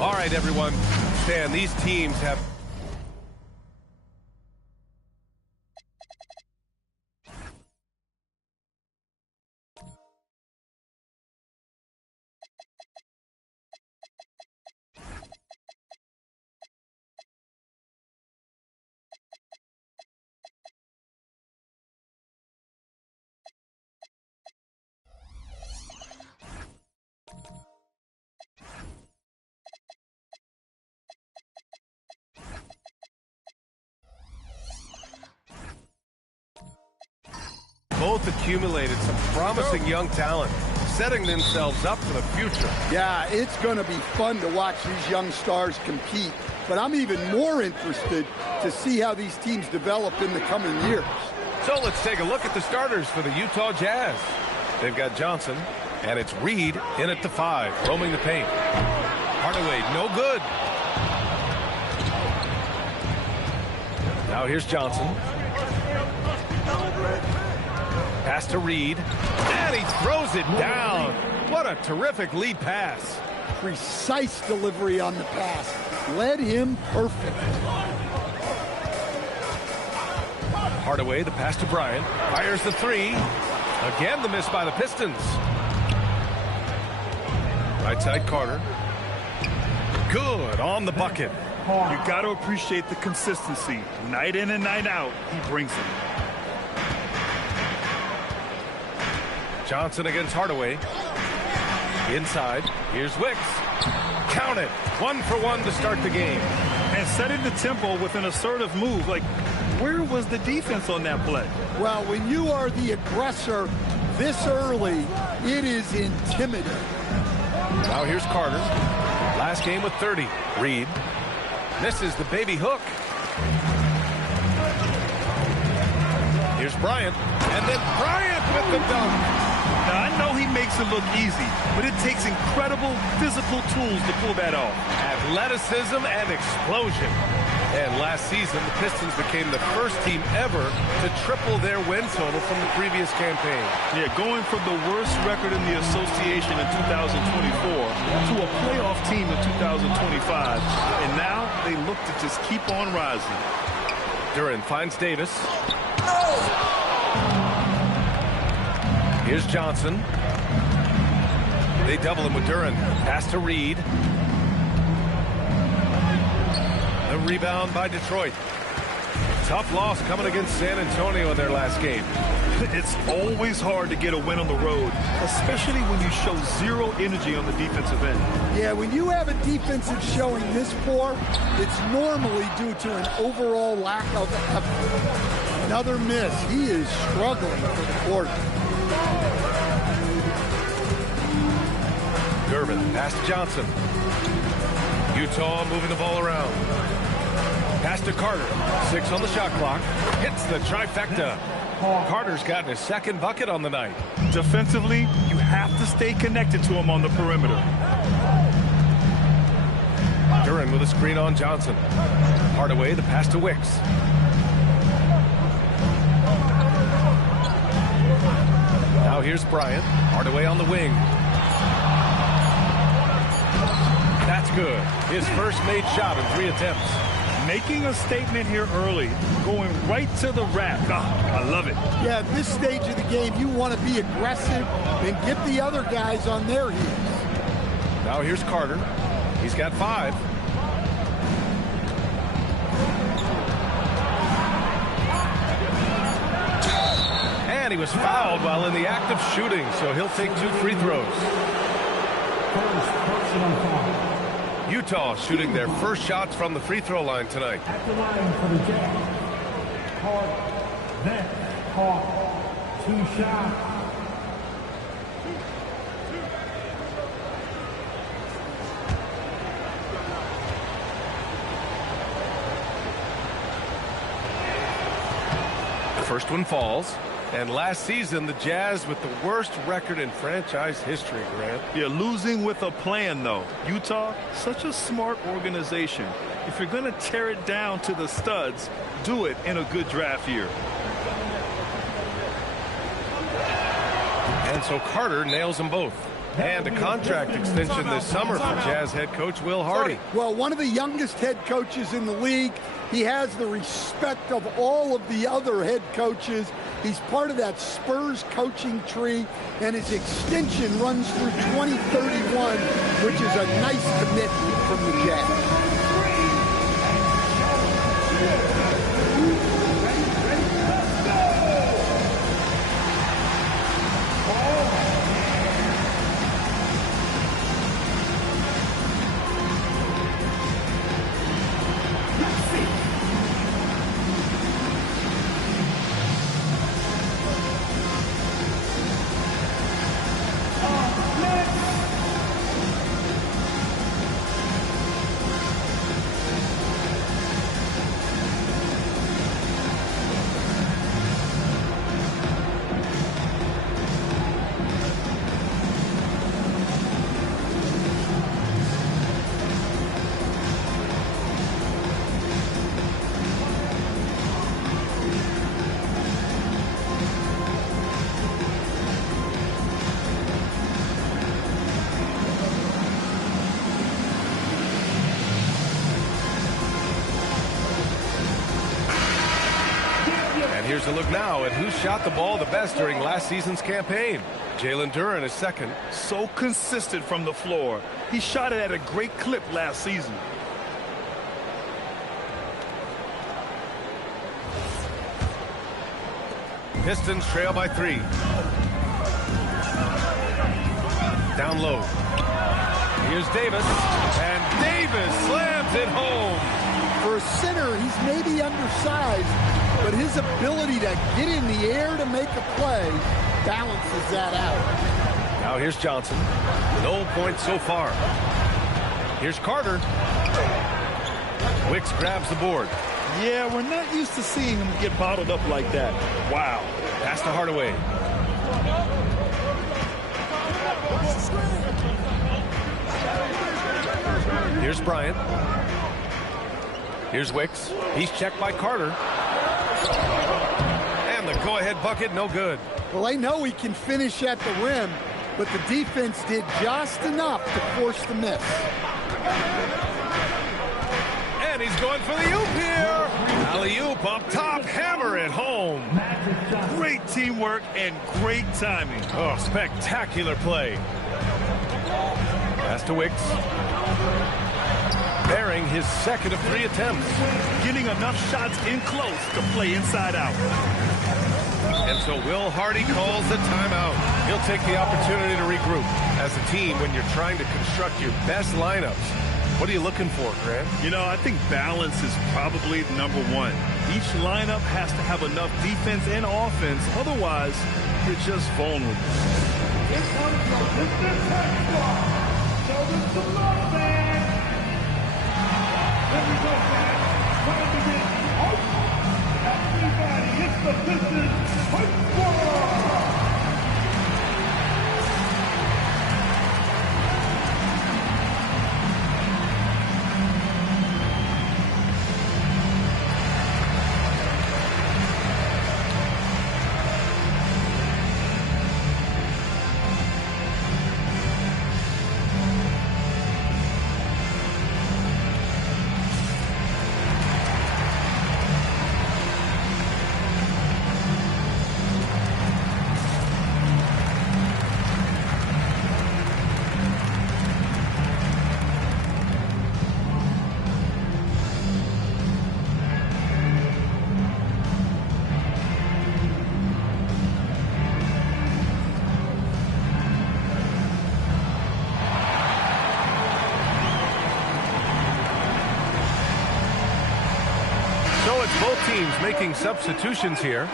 All right, everyone. Stan, these teams have... both accumulated some promising young talent, setting themselves up for the future. Yeah, it's going to be fun to watch these young stars compete, but I'm even more interested to see how these teams develop in the coming years. So let's take a look at the starters for the Utah Jazz. They've got Johnson, and it's Reed in at the 5, roaming the paint. Hardaway, no good. Now here's Johnson. Pass to Reed, and he throws it down. What a terrific lead pass. Precise delivery on the pass. Led him perfect. Hardaway, the pass to Bryant. Fires the 3. Again, the miss by the Pistons. Right side, Carter. Good on the bucket. You got to appreciate the consistency. Night in and night out, he brings it. Johnson against Hardaway. Inside, here's Wicks. Count it. 1 for 1 to start the game. And setting the tempo with an assertive move. Like, where was the defense on that play? Well, when you are the aggressor this early, it is intimidating. Now here's Carter. Last game with 30. Reed misses the baby hook. Here's Bryant. And then Bryant with the dunk. Now, I know he makes it look easy, but it takes incredible physical tools to pull that off. Athleticism and explosion. And last season, the Pistons became the first team ever to triple their win total from the previous campaign. Yeah, going from the worst record in the association in 2024 to a playoff team in 2025. And now they look to just keep on rising. Duran finds Davis. Here's Johnson. They double him with Duran. Pass to Reed. The rebound by Detroit. Tough loss coming against San Antonio in their last game. It's always hard to get a win on the road, especially when you show zero energy on the defensive end. Yeah, when you have a defensive showing this poor, it's normally due to an overall lack of effort. Another miss. He is struggling for the quarter. Durbin, pass to Johnson. Utah moving the ball around. Pass to Carter. 6 on the shot clock. Hits the trifecta. Carter's gotten his second bucket on the night. Defensively, you have to stay connected to him on the perimeter. Duran with a screen on Johnson. Hardaway, the pass to Wicks. Now here's Bryant. Hardaway on the wing. That's good. His first made shot in 3 attempts. Making a statement here early, going right to the rack. Oh, I love it. Yeah, at this stage of the game, you want to be aggressive and get the other guys on their heels. Now here's Carter. He's got 5. And he was fouled while in the act of shooting, so he'll take 2 free throws. Utah shooting their first shots from the free throw line tonight. At the line for the Jazz, Hart, 2 shots. The first one falls. And last season, the Jazz with the worst record in franchise history, Grant. Yeah, losing with a plan, though. Utah, such a smart organization. If you're going to tear it down to the studs, do it in a good draft year. And so Carter nails them both. And a contract extension this summer for Jazz head coach Will Hardy. Well, one of the youngest head coaches in the league. He has the respect of all of the other head coaches. He's part of that Spurs coaching tree, and his extension runs through 2031, which is a nice commitment from the Jazz. Here's a look now at who shot the ball the best during last season's campaign. Jalen Duren is second. So consistent from the floor. He shot it at a great clip last season. Pistons trail by 3. Down low. Here's Davis. And Davis slams it home. For a center, he's maybe undersized, but his ability to get in the air to make a play balances that out. Now here's Johnson. No points so far. Here's Carter. Wicks grabs the board. Yeah, we're not used to seeing him get bottled up like that. Wow. Pass to Hardaway. Here's Bryant. Here's Wicks. He's checked by Carter. And the go-ahead bucket, no good. Well, they know he can finish at the rim, but the defense did just enough to force the miss. And he's going for the oop here. Alley-oop up top, hammer it home. Great teamwork and great timing. Oh, spectacular play. Pass to Wicks. Bearing his second of 3 attempts. Getting enough shots in close to play inside out. And so Will Hardy calls the timeout. He'll take the opportunity to regroup. As a team, when you're trying to construct your best lineups, what are you looking for, Grant? You know, I think balance is probably number one. Each lineup has to have enough defense and offense. Otherwise, you're just vulnerable. Here comes your Mr. Tech Squad. Show them some love, man. Here we go, man. Time to get out. Everybody, it's the Pistons Fight Squad. Both teams making substitutions here.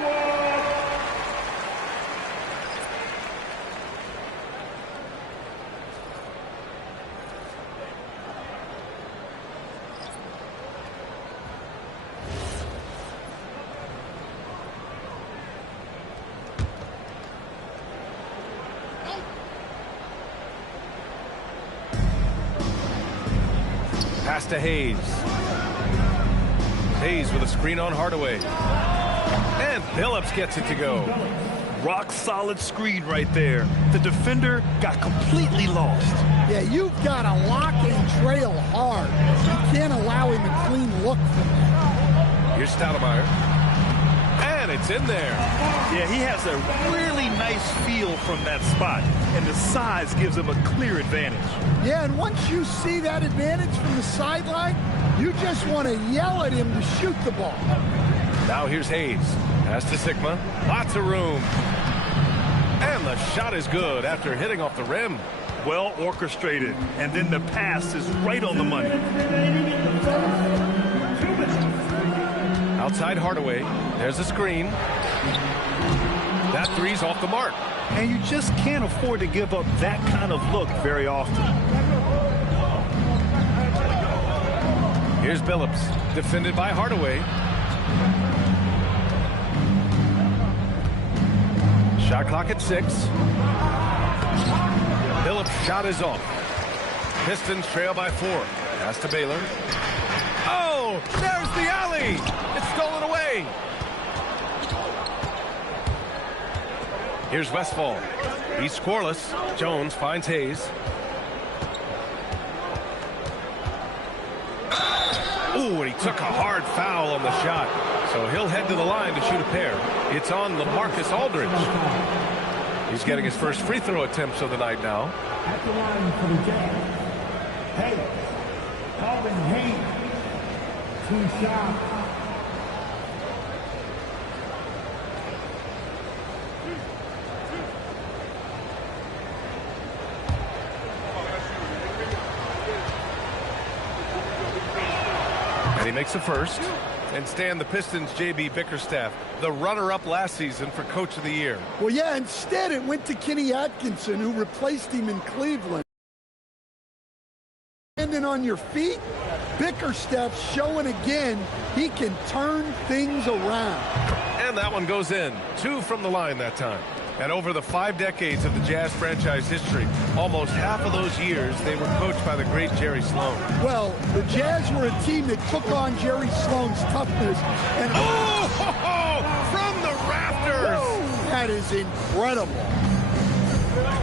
Pass to Hayes. Hayes with a screen on Hardaway. And Phillips gets it to go. rock-solid screen right there. The defender got completely lost. Yeah, you've got to lock and trail hard. You can't allow him a clean look from that. Here's Stoudemire. And it's in there. Yeah, he has a really nice feel from that spot, and the size gives him a clear advantage. Yeah, and once you see that advantage from the sideline, you just want to yell at him to shoot the ball. Now here's Hayes. Pass to Sigma. Lots of room. And the shot is good after hitting off the rim. Well orchestrated, and then the pass is right on the money. Outside Hardaway. There's a screen. That three's off the mark. And you just can't afford to give up that kind of look very often. Here's Billups, defended by Hardaway. Shot clock at 6. Billups' shot is off. Pistons trail by 4. Pass to Baylor. Oh, there's the alley. It's stolen away. Here's Westfall. He's scoreless. Jones finds Hayes. Ooh, and he took a hard foul on the shot. So he'll head to the line to shoot a pair. It's on LaMarcus Aldridge. He's getting his first free throw attempts of the night now. At the line for the Jazz, Hayes, Calvin Hayes, 2 shots. And he makes a first. And Stan, the Pistons' J.B. Bickerstaff, the runner-up last season for Coach of the Year. Well, yeah, instead it went to Kenny Atkinson, who replaced him in Cleveland. Standing on your feet, Bickerstaff showing again he can turn things around. And that one goes in. 2 from the line that time. And over the 5 decades of the Jazz franchise history, almost half of those years they were coached by the great Jerry Sloan. Well, the Jazz were a team that took on Jerry Sloan's toughness. And from the rafters! Whoa, that is incredible.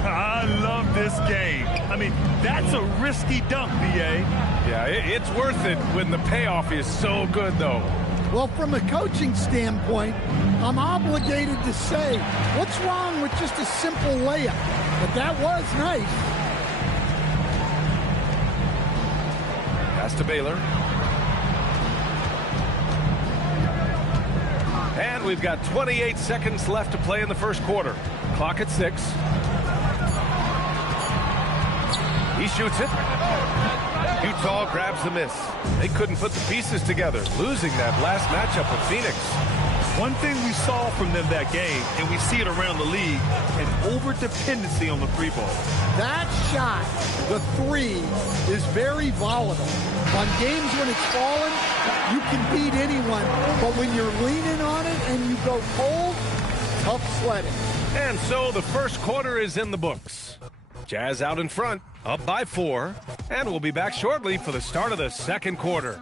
I love this game. I mean, that's a risky dunk, B.A. Yeah, it's worth it when the payoff is so good, though. Well, from a coaching standpoint, I'm obligated to say, what's wrong with just a simple layup? But that was nice. Pass to Baylor. And we've got 28 seconds left to play in the first quarter. Clock at 6. He shoots it. Utah grabs the miss. They couldn't put the pieces together, losing that last matchup with Phoenix. One thing we saw from them that game, and we see it around the league, an over-dependency on the 3-ball. That shot, the 3, is very volatile. On games when it's falling, you can beat anyone. But when you're leaning on it and you go cold, tough sledding. And so the first quarter is in the books. Jazz out in front, up by 4, and we'll be back shortly for the start of the second quarter.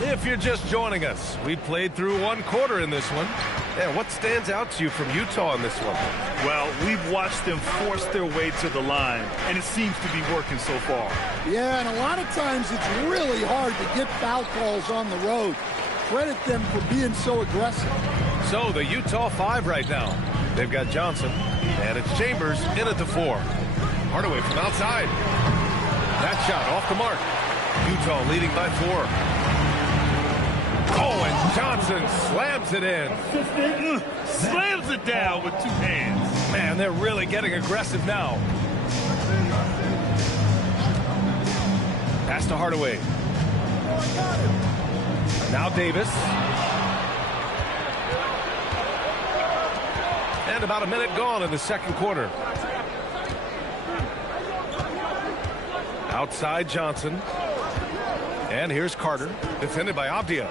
If you're just joining us, we played through 1 quarter in this one. And what stands out to you from Utah in this one? Well, we've watched them force their way to the line, and it seems to be working so far. Yeah, and a lot of times it's really hard to get foul calls on the road. Credit them for being so aggressive. So the Utah 5 right now. They've got Johnson, and it's Chambers in at the 4. Hardaway from outside. That shot off the mark. Utah leading by 4. Oh, and Johnson slams it in. Slams it down with 2 hands. Man, they're really getting aggressive now. Pass to Hardaway. Now Davis. And about a minute gone in the second quarter. Outside Johnson. And here's Carter, defended by Avdia.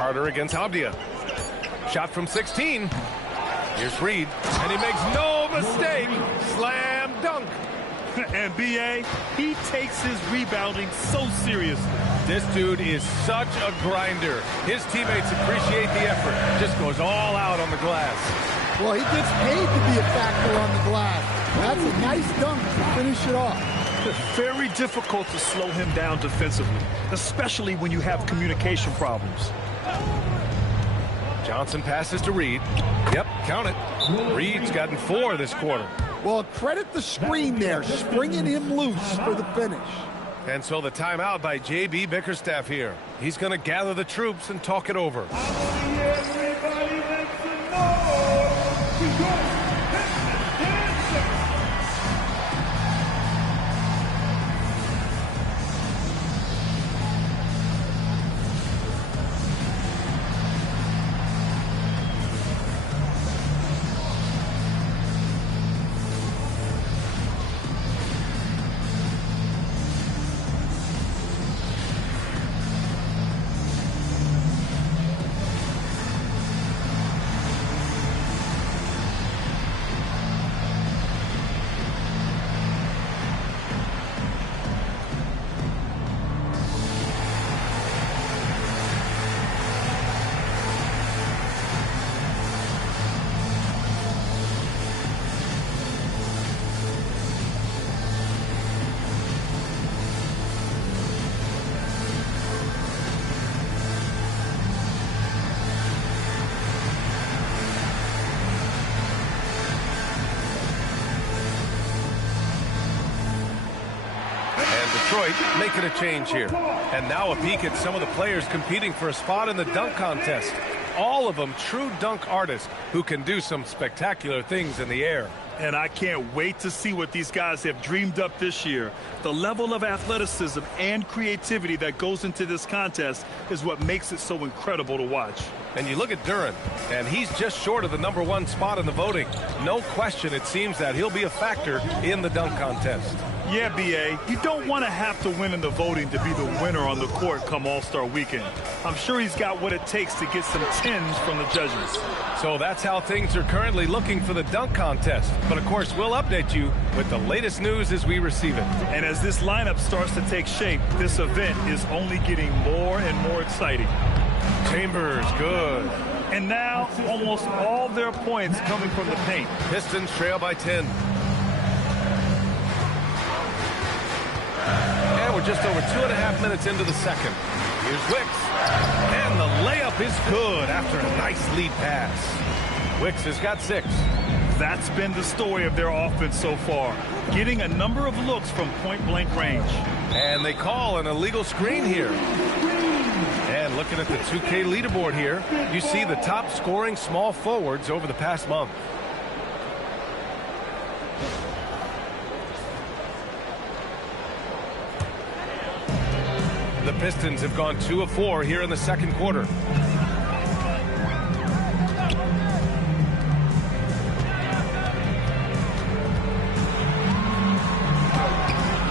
Carter against Abdia. Shot from 16. Here's Reed, and he makes no mistake. Slam dunk. And B.A., he takes his rebounding so seriously. This dude is such a grinder. His teammates appreciate the effort. Just goes all out on the glass. Well, he gets paid to be a factor on the glass. That's a nice dunk to finish it off. Very difficult to slow him down defensively, especially when you have communication problems. Johnson passes to Reed. Yep, count it. Reed's gotten 4 this quarter. Well, credit the screen there, springing him loose for the finish. And so the timeout by J.B. Bickerstaff here. He's going to gather the troops and talk it over. Everybody makes some noise. Detroit making a change here. And now a peek at some of the players competing for a spot in the dunk contest. All of them true dunk artists who can do some spectacular things in the air. And I can't wait to see what these guys have dreamed up this year. The level of athleticism and creativity that goes into this contest is what makes it so incredible to watch. And you look at Duren, and he's just short of the #1 spot in the voting. No question, it seems that he'll be a factor in the dunk contest. Yeah, B.A., you don't want to have to win in the voting to be the winner on the court come All-Star Weekend. I'm sure he's got what it takes to get some 10s from the judges. So that's how things are currently looking for the dunk contest. But, of course, we'll update you with the latest news as we receive it. And as this lineup starts to take shape, this event is only getting more and more exciting. Chambers, good. And now, almost all their points coming from the paint. Pistons trail by 10. And we're just over 2.5 minutes into the second. Here's Wicks. And the layup is good after a nice lead pass. Wicks has got 6. That's been the story of their offense so far, getting a number of looks from point-blank range. And they call an illegal screen here. And looking at the 2K leaderboard here, you see the top scoring small forwards over the past month. The Pistons have gone 2 of 4 here in the second quarter.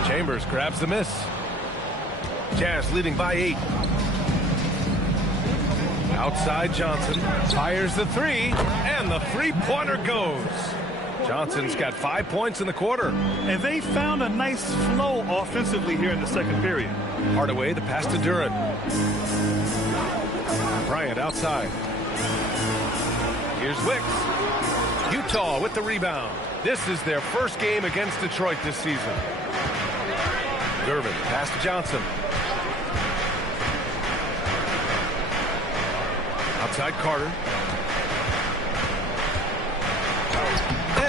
Chambers grabs the miss. Jazz leading by 8. Outside Johnson fires the 3, and the three-pointer goes. Johnson's got 5 points in the quarter. And they found a nice flow offensively here in the second period. Hardaway, the pass to Duren. Bryant outside. Here's Wicks. Utah with the rebound. This is their first game against Detroit this season. Gervin, pass to Johnson. Outside Carter.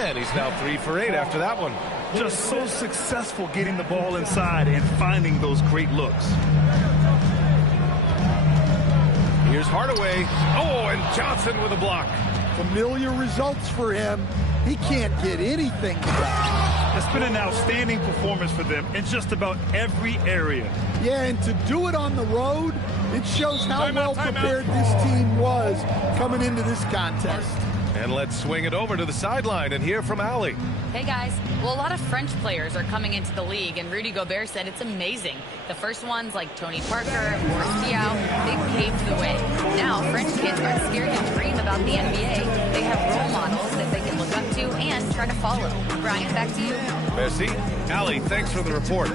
And he's now 3 for 8 after that one. Just so successful getting the ball inside and finding those great looks. Here's Hardaway. Oh, and Johnson with a block. Familiar results for him. He can't get anything to that. It's been an outstanding performance for them in just about every area. Yeah, and to do it on the road, it shows how well prepared this team was coming into this contest. And let's swing it over to the sideline and hear from Allie. Hey guys. Well, a lot of French players are coming into the league, and Rudy Gobert said it's amazing. The first ones like Tony Parker, Boris Diaw, they've paved the way. Now French kids aren't scared to dream about the NBA. They have role models that they can look up to and try to follow. Brian, back to you. Merci. Allie, thanks for the report.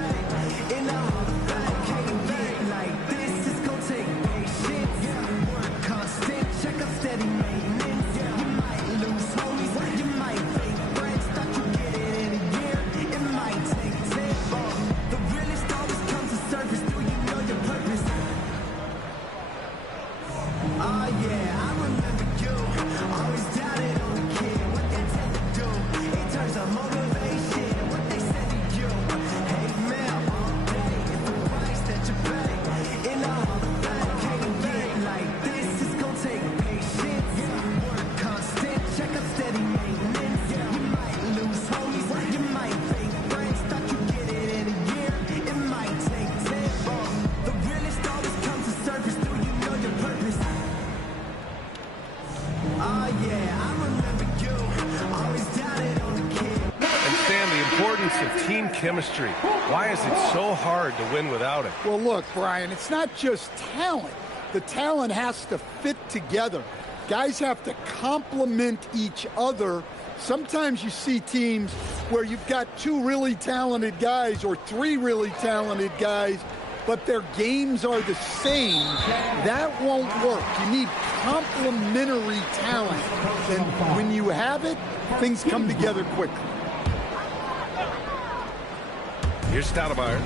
Of team chemistry. Why is it so hard to win without it? Well, look, Brian, it's not just talent. The talent has to fit together. Guys have to complement each other. Sometimes you see teams where you've got two really talented guys or three really talented guys, but their games are the same. That won't work. You need complementary talent. And when you have it, things come together quickly. Here's Stoudemire.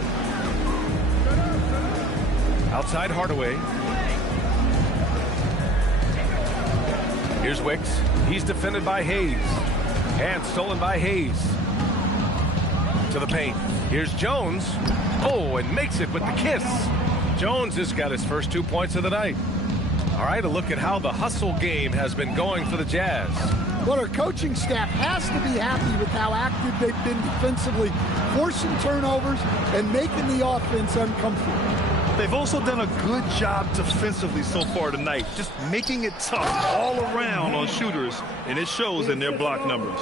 Outside Hardaway. Here's Wicks. He's defended by Hayes. And stolen by Hayes. To the paint. Here's Jones. Oh, and makes it with the kiss. Jones has got his first 2 points of the night. All right, a look at how the hustle game has been going for the Jazz. Well, our coaching staff has to be happy with how active they've been defensively, forcing turnovers and making the offense uncomfortable. They've also done a good job defensively so far tonight, just making it tough all around on shooters, and it shows in their block numbers.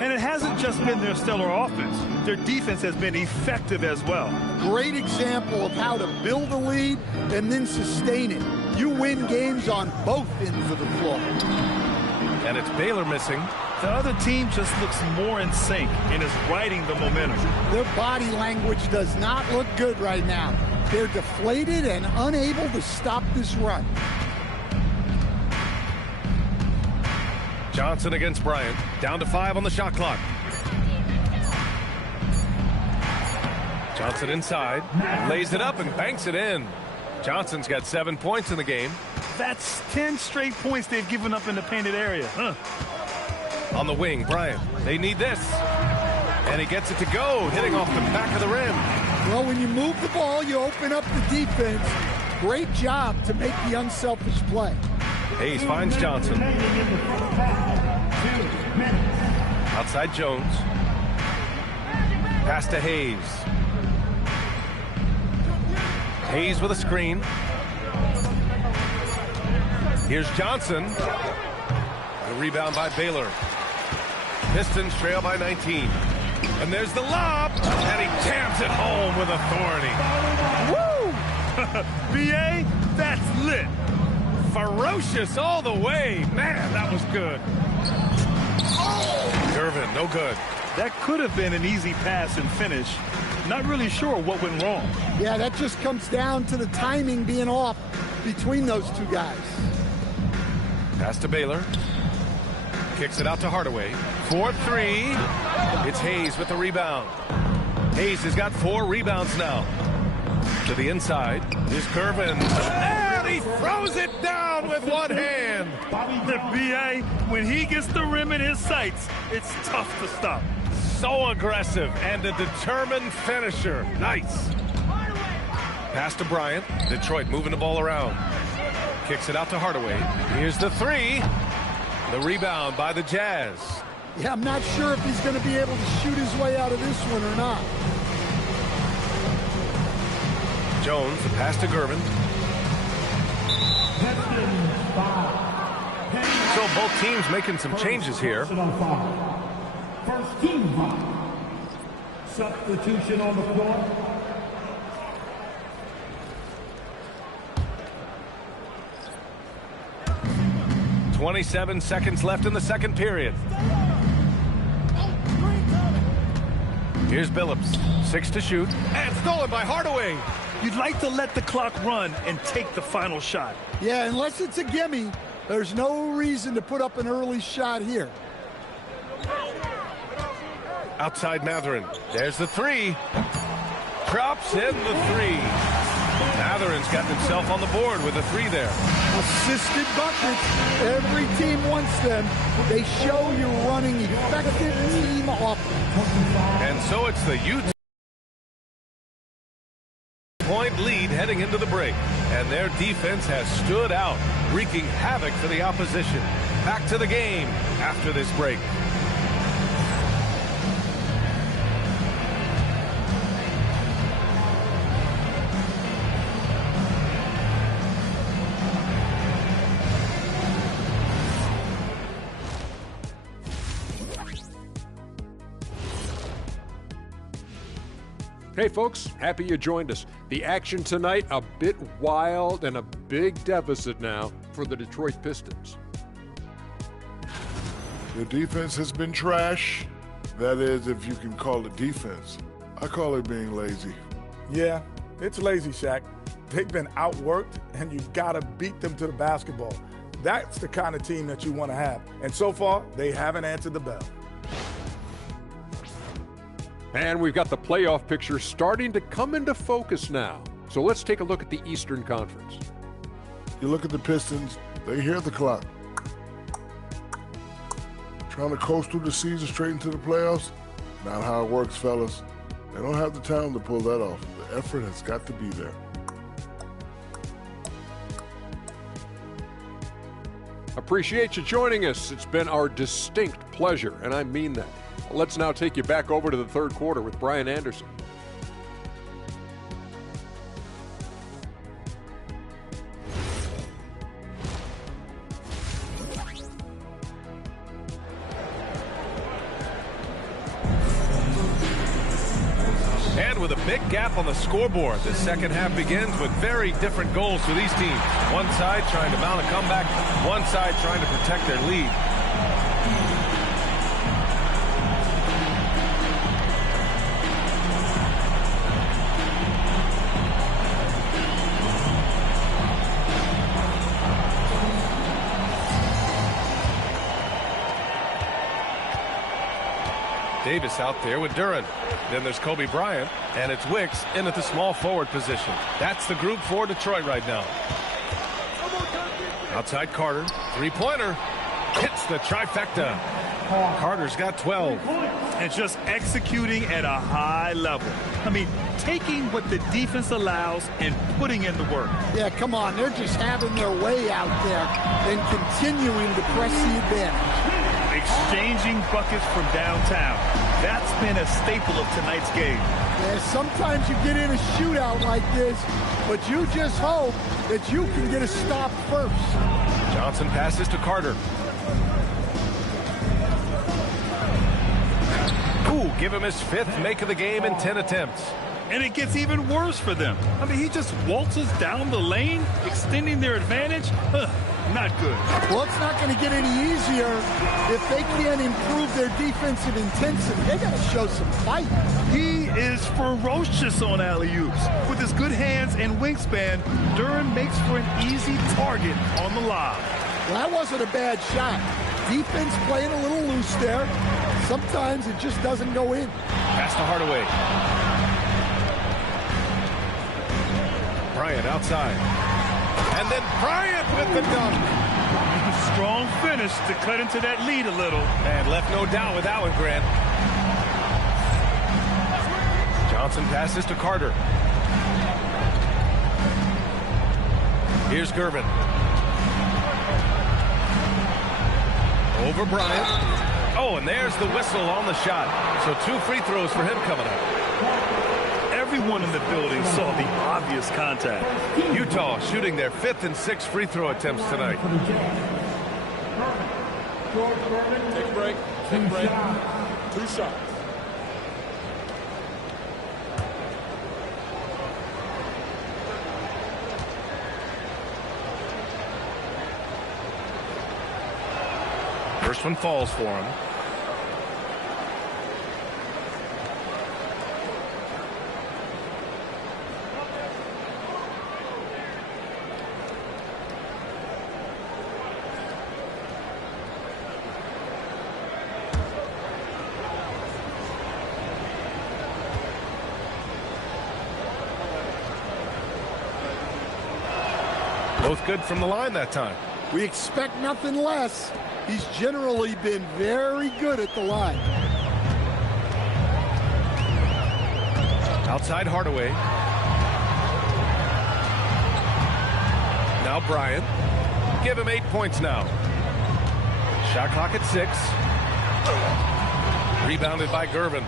And it hasn't just been their stellar offense. Their defense has been effective as well. Great example of how to build a lead and then sustain it. You win games on both ends of the floor. And it's Baylor missing. The other team just looks more in sync and is riding the momentum. Their body language does not look good right now. They're deflated and unable to stop this run. Johnson against Bryant. Down to 5 on the shot clock. Johnson inside. Lays it up and banks it in. Johnson's got 7 points in the game. That's 10 straight points they've given up in the painted area. On the wing, Bryant. They need this. And he gets it to go, hitting off the back of the rim. Well, when you move the ball, you open up the defense. Great job to make the unselfish play. Hayes finds Johnson. Outside Jones. Pass to Hayes. Hayes with a screen. Here's Johnson. The rebound by Baylor. Pistons trail by 19. And there's the lob. And he jams it home with authority. Woo! B.A., that's lit. Ferocious all the way. Man, that was good. Irvin, no good. That could have been an easy pass and finish. Not really sure what went wrong. Yeah, that just comes down to the timing being off between those two guys. Pass to Baylor. Kicks it out to Hardaway. 4-3. It's Hayes with the rebound. Hayes has got 4 rebounds now. To the inside. Here's Curvin. And he throws it down with one hand. The B.A., when he gets the rim in his sights, it's tough to stop. So aggressive and a determined finisher. Nice. Pass to Bryant. Detroit moving the ball around. Kicks it out to Hardaway. Here's the 3. The rebound by the Jazz. Yeah, I'm not sure if he's going to be able to shoot his way out of this one or not. Jones, the pass to Gervin. So both teams making some changes here. First team foul. Substitution on the floor. .27 seconds left in the second period. Here's Billups. 6 to shoot. And stolen by Hardaway. You'd like to let the clock run and take the final shot. Yeah, unless it's a gimme, there's no reason to put up an early shot here. Outside Matherin. There's the three. Drops in the three. Matherin's got himself on the board with a three there. Assisted buckets. Every team wants them. They show you're running effective team offense. And so it's the Utah point lead heading into the break. And their defense has stood out, wreaking havoc for the opposition. Back to the game after this break. Hey folks, happy you joined us. The action tonight, a bit wild and a big deficit now for the Detroit Pistons. The defense has been trash. That is, if you can call it defense. I call it being lazy. Yeah, it's lazy, Shaq. They've been outworked, and you've got to beat them to the basketball. That's the kind of team that you want to have. And so far, they haven't answered the bell. And we've got the playoff picture starting to come into focus now. So let's take a look at the Eastern Conference. You look at the Pistons, they hear the clock. Trying to coast through the season straight into the playoffs? Not how it works, fellas. They don't have the talent to pull that off. The effort has got to be there. Appreciate you joining us. It's been our distinct pleasure, and I mean that. Let's now take you back over to the third quarter with Brian Anderson. And with a big gap on the scoreboard, the second half begins with very different goals for these teams. One side trying to mount a comeback, one side trying to protect their lead. Davis out there with Duran. Then there's Kobe Bryant, and it's Wicks in at the small forward position. That's the group for Detroit right now. Outside Carter, three-pointer. Hits the trifecta. Carter's got 12. And just executing at a high level. I mean, taking what the defense allows and putting in the work. Yeah, come on. They're just having their way out there and continuing to press the advantage. Exchanging buckets from downtown. That's been a staple of tonight's game. Yeah, sometimes you get in a shootout like this, but you just hope that you can get a stop first. Johnson passes to Carter. Ooh, give him his fifth make of the game in 10 attempts. And it gets even worse for them. I mean, he just waltzes down the lane, extending their advantage. Not good. Well, it's not going to get any easier if they can't improve their defensive intensity. They got to show some fight. He is ferocious on alley-oops. With his good hands and wingspan, Duran makes for an easy target on the lob. Well, that wasn't a bad shot. Defense playing a little loose there. Sometimes it just doesn't go in. Pass to Hardaway. Bryant outside. And then Bryant with the dunk. Strong finish to cut into that lead a little. And left no doubt with that one, Grant. Johnson passes to Carter. Here's Gervin. Over Bryant. Oh, and there's the whistle on the shot. So 2 free throws for him coming up. Everyone in the building saw the obvious contact. Utah shooting their 5th and 6th free throw attempts tonight. Take a break. Take a break. 2 shots. First one falls for him. Both good from the line that time. We expect nothing less. He's generally been very good at the line. Outside Hardaway. Now Bryant. Give him 8 points now. Shot clock at 6. Rebounded by Gervin.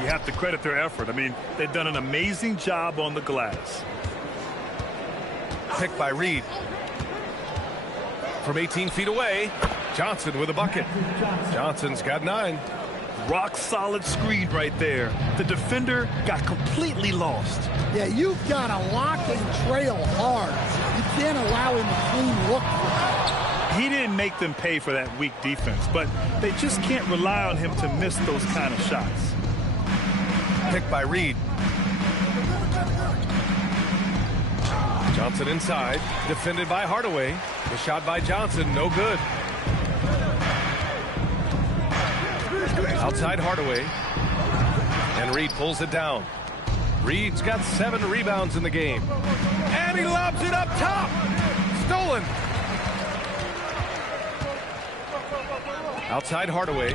You have to credit their effort. I mean, they've done an amazing job on the glass. Picked by Reed. From 18 feet away, Johnson with a bucket. Johnson's got 9. Rock solid screen right there. The defender got completely lost. Yeah, you've got to lock and trail hard. You can't allow him a clean look for that. He didn't make them pay for that weak defense, but they just can't rely on him to miss those kind of shots. Picked by Reed. Johnson inside, defended by Hardaway. The shot by Johnson, no good. Outside Hardaway. And Reed pulls it down. Reed's got 7 rebounds in the game. And he lobs it up top. Stolen. Outside Hardaway.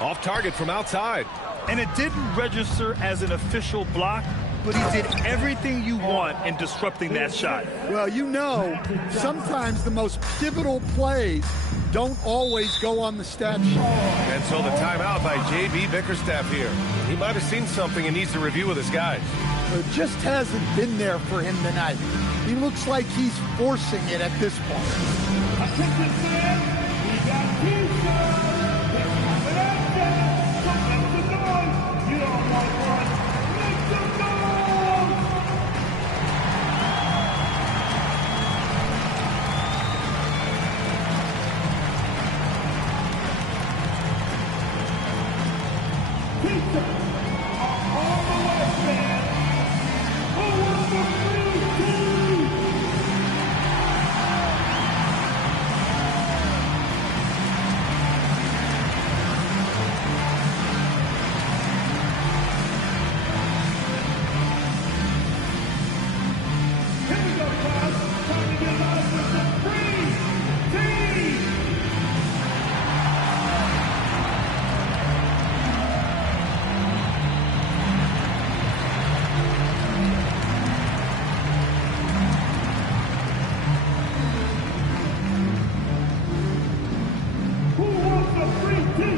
Off target from outside. And it didn't register as an official block, but he did everything you want in disrupting that shot. Well, you know, sometimes the most pivotal plays don't always go on the stat sheet. And so the timeout by J.B. Bickerstaff here. He might have seen something and needs to review with his guys. It just hasn't been there for him tonight. He looks like he's forcing it at this point. Attention fans, we got pizza. You don't want one. Make some noise. Pizza on the way, fans. Who wants the free tea?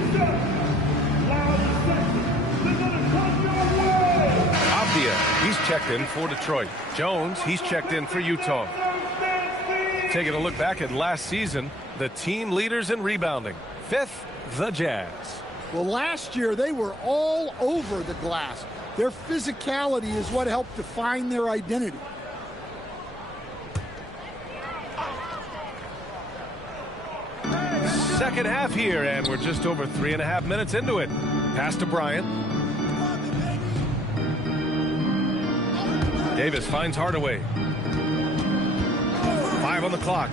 Checked in for Detroit. Jones, he's checked in for Utah. Taking a look back at last season, the team leaders in rebounding. 5th, the Jazz. Well, last year they were all over the glass. Their physicality is what helped define their identity. Second half here, and we're just over 3.5 minutes into it. Pass to Bryant. Davis finds Hardaway. 5 on the clock.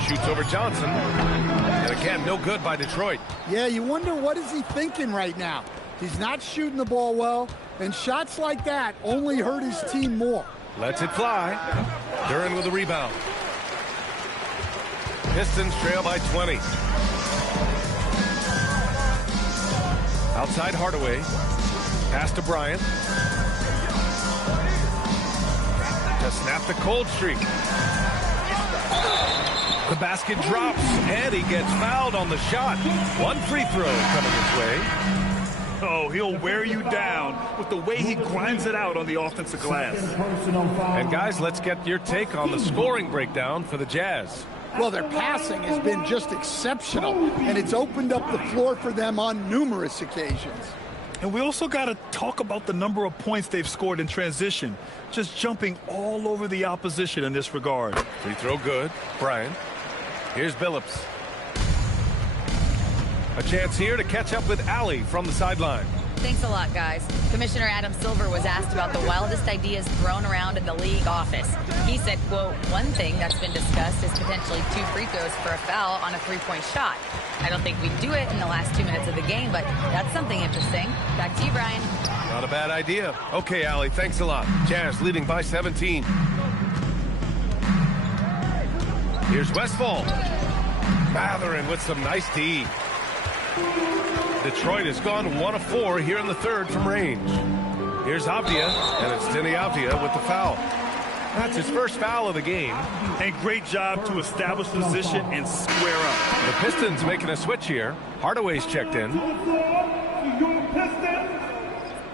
Shoots over Johnson. And again, no good by Detroit. Yeah, you wonder what is he thinking right now. He's not shooting the ball well, and shots like that only hurt his team more. Lets it fly. Duran with a rebound. Pistons trail by 20. Outside Hardaway. Pass to Bryant. To snap the cold streak. The basket drops, and he gets fouled on the shot. 1 free throw coming his way. Oh, he'll wear you down with the way he grinds it out on the offensive glass. And guys, let's get your take on the scoring breakdown for the Jazz. Well, their passing has been just exceptional, and it's opened up the floor for them on numerous occasions. And we also got to talk about the number of points they've scored in transition, just jumping all over the opposition in this regard. Free throw good. Bryant. Here's Billups. A chance here to catch up with Allie from the sideline. Thanks a lot, guys. Commissioner Adam Silver was asked about the wildest ideas thrown around in the league office. He said, quote, one thing that's been discussed is potentially 2 free throws for a foul on a 3-point shot. I don't think we'd do it in the last 2 minutes of the game, but that's something interesting. Back to you, Brian. Not a bad idea. Okay, Allie, thanks a lot. Jazz leading by 17. Here's Westfall. Matherin with some nice D. Detroit has gone 1 of 4 here in the third from range. Here's Avdia, and it's Denny Avdia with the foul. That's his first foul of the game. And great job to establish position and square up. The Pistons making a switch here. Hardaway's checked in. Your Pistons,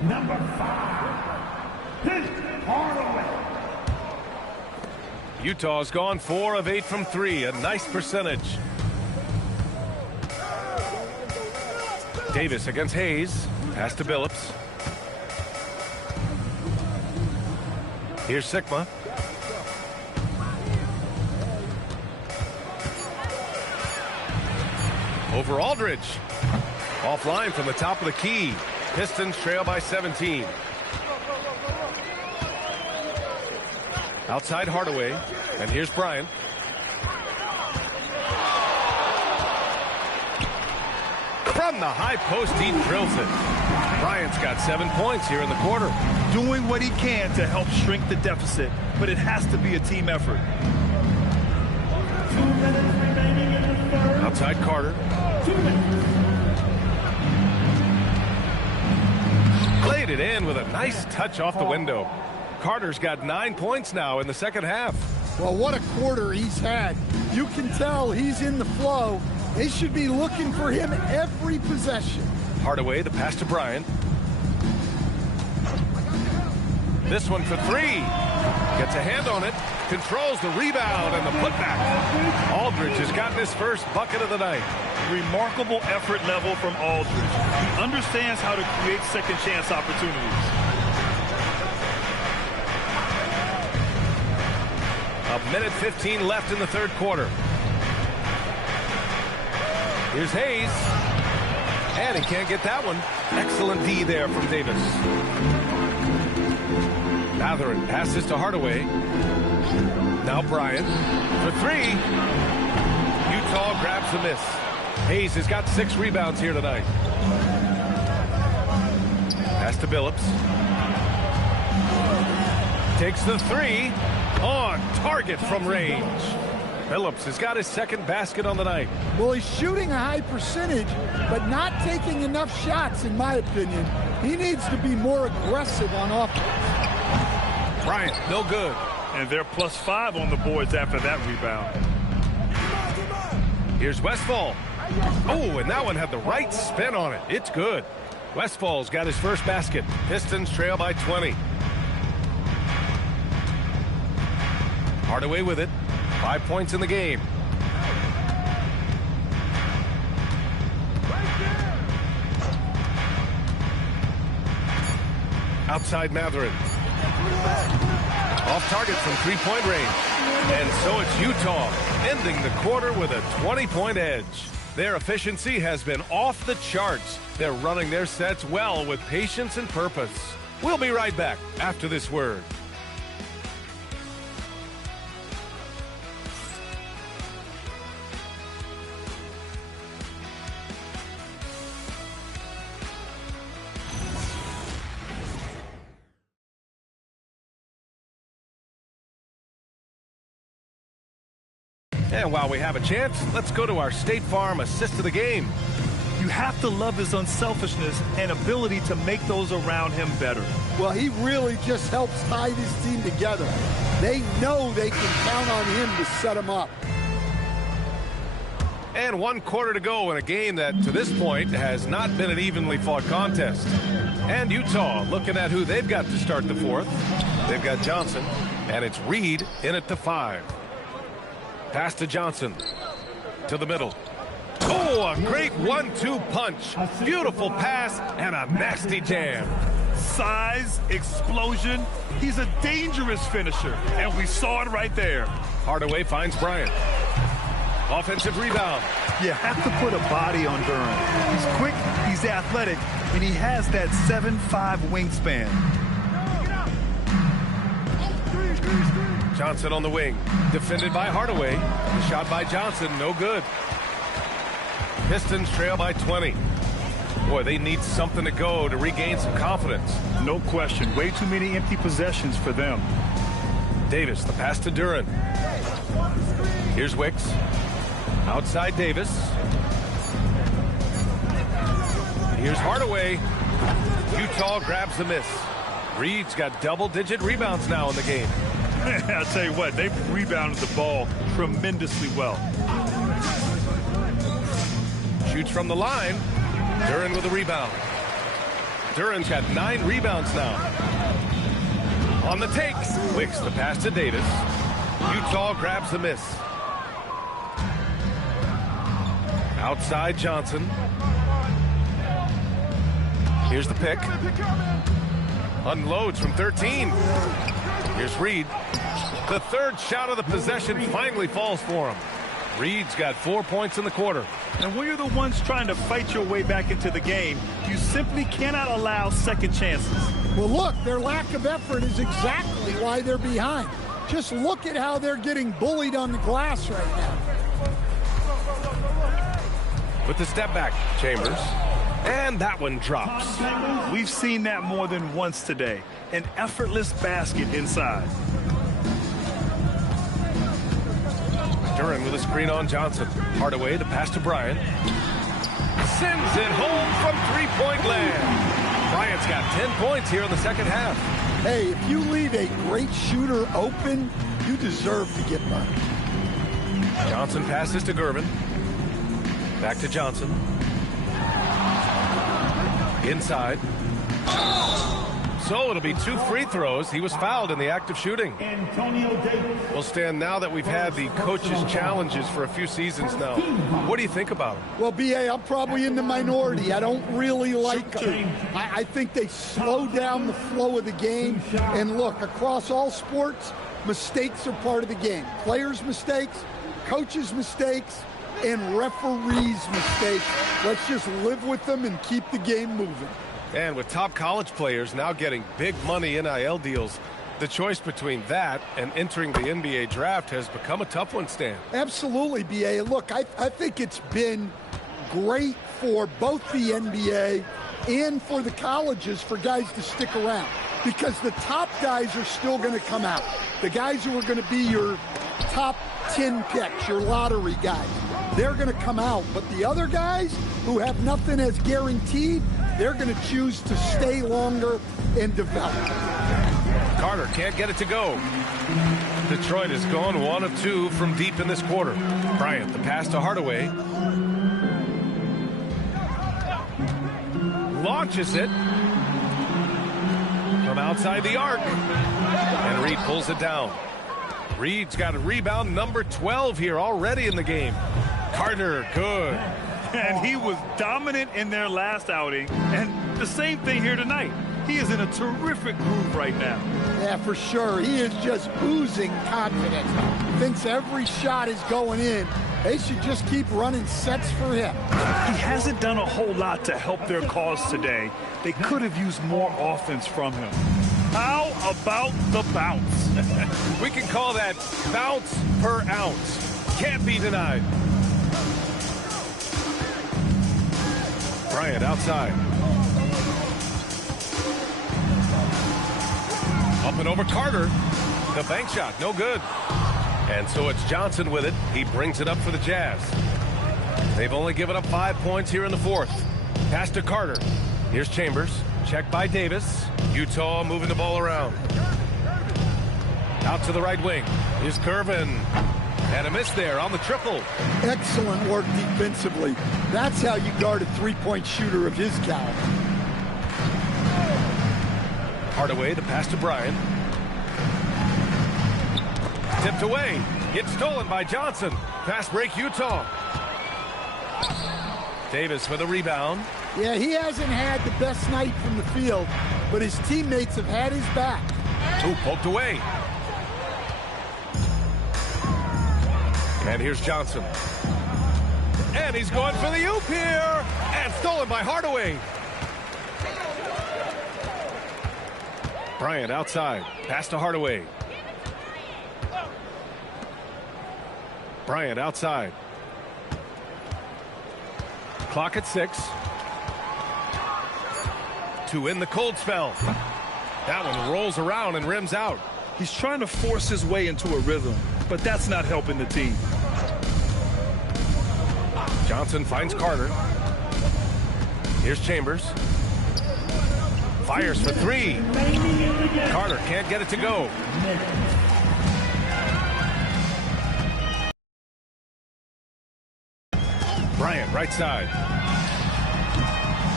number 5, Pistons Hardaway. Utah's gone 4 of 8 from 3, a nice percentage. Davis against Hayes. Pass to Billups. Here's Sigma. Over Aldridge. Offline from the top of the key. Pistons trail by 17. Outside Hardaway. And here's Bryant. From the high post, he drills it. Bryant's got 7 points here in the quarter. Doing what he can to help shrink the deficit, but it has to be a team effort. 2 minutes remaining in the third. Outside Carter. 2 minutes. Played it in with a nice touch off the window. Carter's got 9 points now in the second half. Well, what a quarter he's had. You can tell he's in the flow. They should be looking for him every possession. Hardaway, the pass to Bryant. This one for 3. Gets a hand on it. Controls the rebound and the putback. Aldridge has gotten his first bucket of the night. Remarkable effort level from Aldridge. He understands how to create second chance opportunities. A minute 15 left in the third quarter. Here's Hayes. And he can't get that one. Excellent D there from Davis. Matherin passes to Hardaway. Now Bryant for 3. Utah grabs the miss. Hayes has got 6 rebounds here tonight. Pass to Billups. Takes the 3. On target from range. Billups has got his second basket on the night. Well, he's shooting a high percentage, but not taking enough shots, in my opinion. He needs to be more aggressive on offense. Bryant, no good. And they're +5 on the boards after that rebound. Here's Westfall. Oh, and that one had the right spin on it. It's good. Westfall's got his first basket. Pistons trail by 20. Hardaway with it. 5 points in the game. Outside Matherin. Off target from 3-point range. And so it's Utah ending the quarter with a 20-point edge. Their efficiency has been off the charts. They're running their sets well with patience and purpose. We'll be right back after this word. And while we have a chance, let's go to our State Farm assist of the game. You have to love his unselfishness and ability to make those around him better. Well, he really just helps tie this team together. They know they can count on him to set them up. And 1 quarter to go in a game that, to this point, has not been an evenly fought contest. And Utah looking at who they've got to start the fourth. They've got Johnson, and it's Reed in at the 5. Pass to Johnson. To the middle. Oh, a great 1-2 punch. Beautiful pass and a nasty jam. Size, explosion. He's a dangerous finisher, and we saw it right there. Hardaway finds Bryant. Offensive rebound. You have to put a body on Duran. He's quick, he's athletic, and he has that 7'5" wingspan. Johnson on the wing. Defended by Hardaway. The shot by Johnson, no good. Pistons trail by 20. Boy, they need something to go to regain some confidence. No question. Way too many empty possessions for them. Davis, the pass to Duran. Here's Wicks. Outside Davis. Here's Hardaway. Utah grabs the miss. Reed's got double-digit rebounds now in the game. I'll tell you what, they've rebounded the ball tremendously well. Shoots from the line. Duran with a rebound. Duran's got 9 rebounds now. On the take. Wicks the pass to Davis. Utah grabs the miss. Outside Johnson. Here's the pick. Unloads from 13. Here's Reed. The third shot of the possession finally falls for him. Reed's got 4 points in the quarter. And when you're the ones trying to fight your way back into the game, you simply cannot allow second chances. Well, look, their lack of effort is exactly why they're behind. Just look at how they're getting bullied on the glass right now. With the step back, Chambers. And that one drops. We've seen that more than once today. An effortless basket inside. Duran with a screen on Johnson. Hardaway, the pass to Bryant. Sends it home from three-point land. Bryant's got 10 points here in the second half. Hey, if you leave a great shooter open, you deserve to get burned. Johnson passes to Gervin. Back to Johnson. Inside. So it'll be 2 free throws. He was fouled in the act of shooting. Well, Stan, now that we've had the coaches' challenges for a few seasons now, what do you think about them? Well, B.A., I'm probably in the minority. I don't really like them. I think they slow down the flow of the game. And look, across all sports, mistakes are part of the game. Players' mistakes, coaches' mistakes, and referees' mistakes. Let's just live with them and keep the game moving. And with top college players now getting big money NIL deals, the choice between that and entering the NBA draft has become a tough one, Stan. Absolutely, B.A. Look, I think it's been great for both the NBA and for the colleges for guys to stick around because the top guys are still going to come out. The guys who are going to be your top 10 picks, your lottery guys, they're going to come out. But the other guys who have nothing as guaranteed, they're going to choose to stay longer and develop. Carter can't get it to go. Detroit has gone 1 of 2 from deep in this quarter. Bryant, the pass to Hardaway. Launches it from outside the arc. And Reed pulls it down. Reed's got a rebound number 12 here already in the game. Carter, good. And he was dominant in their last outing. And the same thing here tonight. He is in a terrific groove right now. Yeah, for sure. He is just oozing confidence. Thinks every shot is going in. They should just keep running sets for him. He hasn't done a whole lot to help their cause today. They could have used more offense from him. How about the bounce? We can call that bounce per ounce. Can't be denied. Bryant outside. Up and over Carter. The bank shot, no good. And so it's Johnson with it. He brings it up for the Jazz. They've only given up 5 points here in the fourth. Pass to Carter. Here's Chambers. Checked by Davis. Utah moving the ball around. Out to the right wing. Here's Gervin. And a miss there on the triple. Excellent work defensively. That's how you guard a three-point shooter of his caliber. Hardaway, the pass to Bryant. Tipped away. It's stolen by Johnson. Fast break, Utah. Davis with a rebound. Yeah, he hasn't had the best night from the field, but his teammates have had his back. Two poked away. And here's Johnson. And he's going for the oop here. And stolen by Hardaway. Bryant outside. Pass to Hardaway. Bryant outside. Clock at 6. To end the cold spell. That one rolls around and rims out. He's trying to force his way into a rhythm, but that's not helping the team. Johnson finds Carter. Here's Chambers. Fires for 3. Carter can't get it to go. Bryant, right side.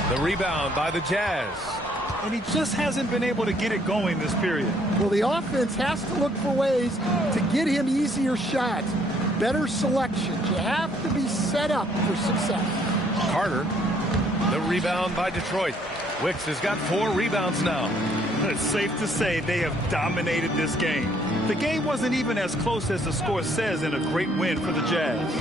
The rebound by the Jazz. And he just hasn't been able to get it going this period. Well, the offense has to look for ways to get him easier shots, better selections. You have to be set up for success. Carter, the rebound by Detroit. Wicks has got 4 rebounds now. It's safe to say they have dominated this game. The game wasn't even as close as the score says in a great win for the Jazz.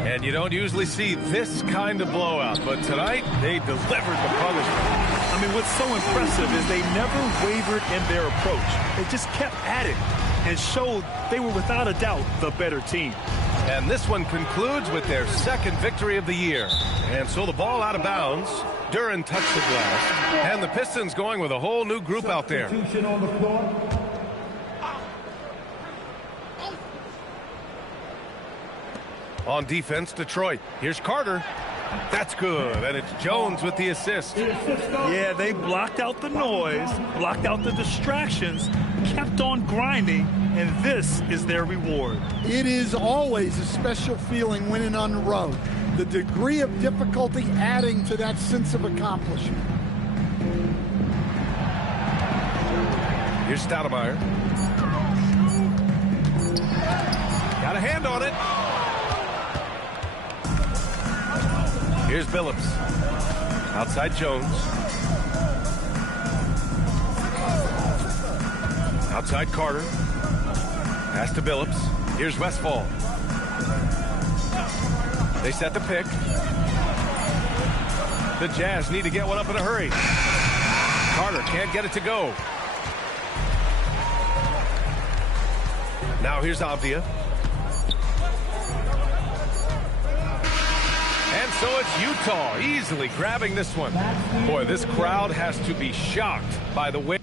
And you don't usually see this kind of blowout, but tonight they delivered the punishment. I mean, what's so impressive is they never wavered in their approach. They just kept at it and showed they were without a doubt the better team. And this one concludes with their second victory of the year. And so the ball out of bounds. Duran touched the glass. And the Pistons going with a whole new group out there. On defense, Detroit. Here's Carter. That's good. And it's Jones with the assist. Yeah, they blocked out the noise, blocked out the distractions, kept on grinding, and this is their reward. It is always a special feeling winning on the road. The degree of difficulty adding to that sense of accomplishment. Here's Stoudemire. Got a hand on it. Here's Billups. Outside Jones. Outside Carter. Pass to Billups. Here's Westfall. They set the pick. The Jazz need to get one up in a hurry. Carter can't get it to go. Now here's Avdia. And so it's Utah easily grabbing this one. Boy, this crowd has to be shocked by the way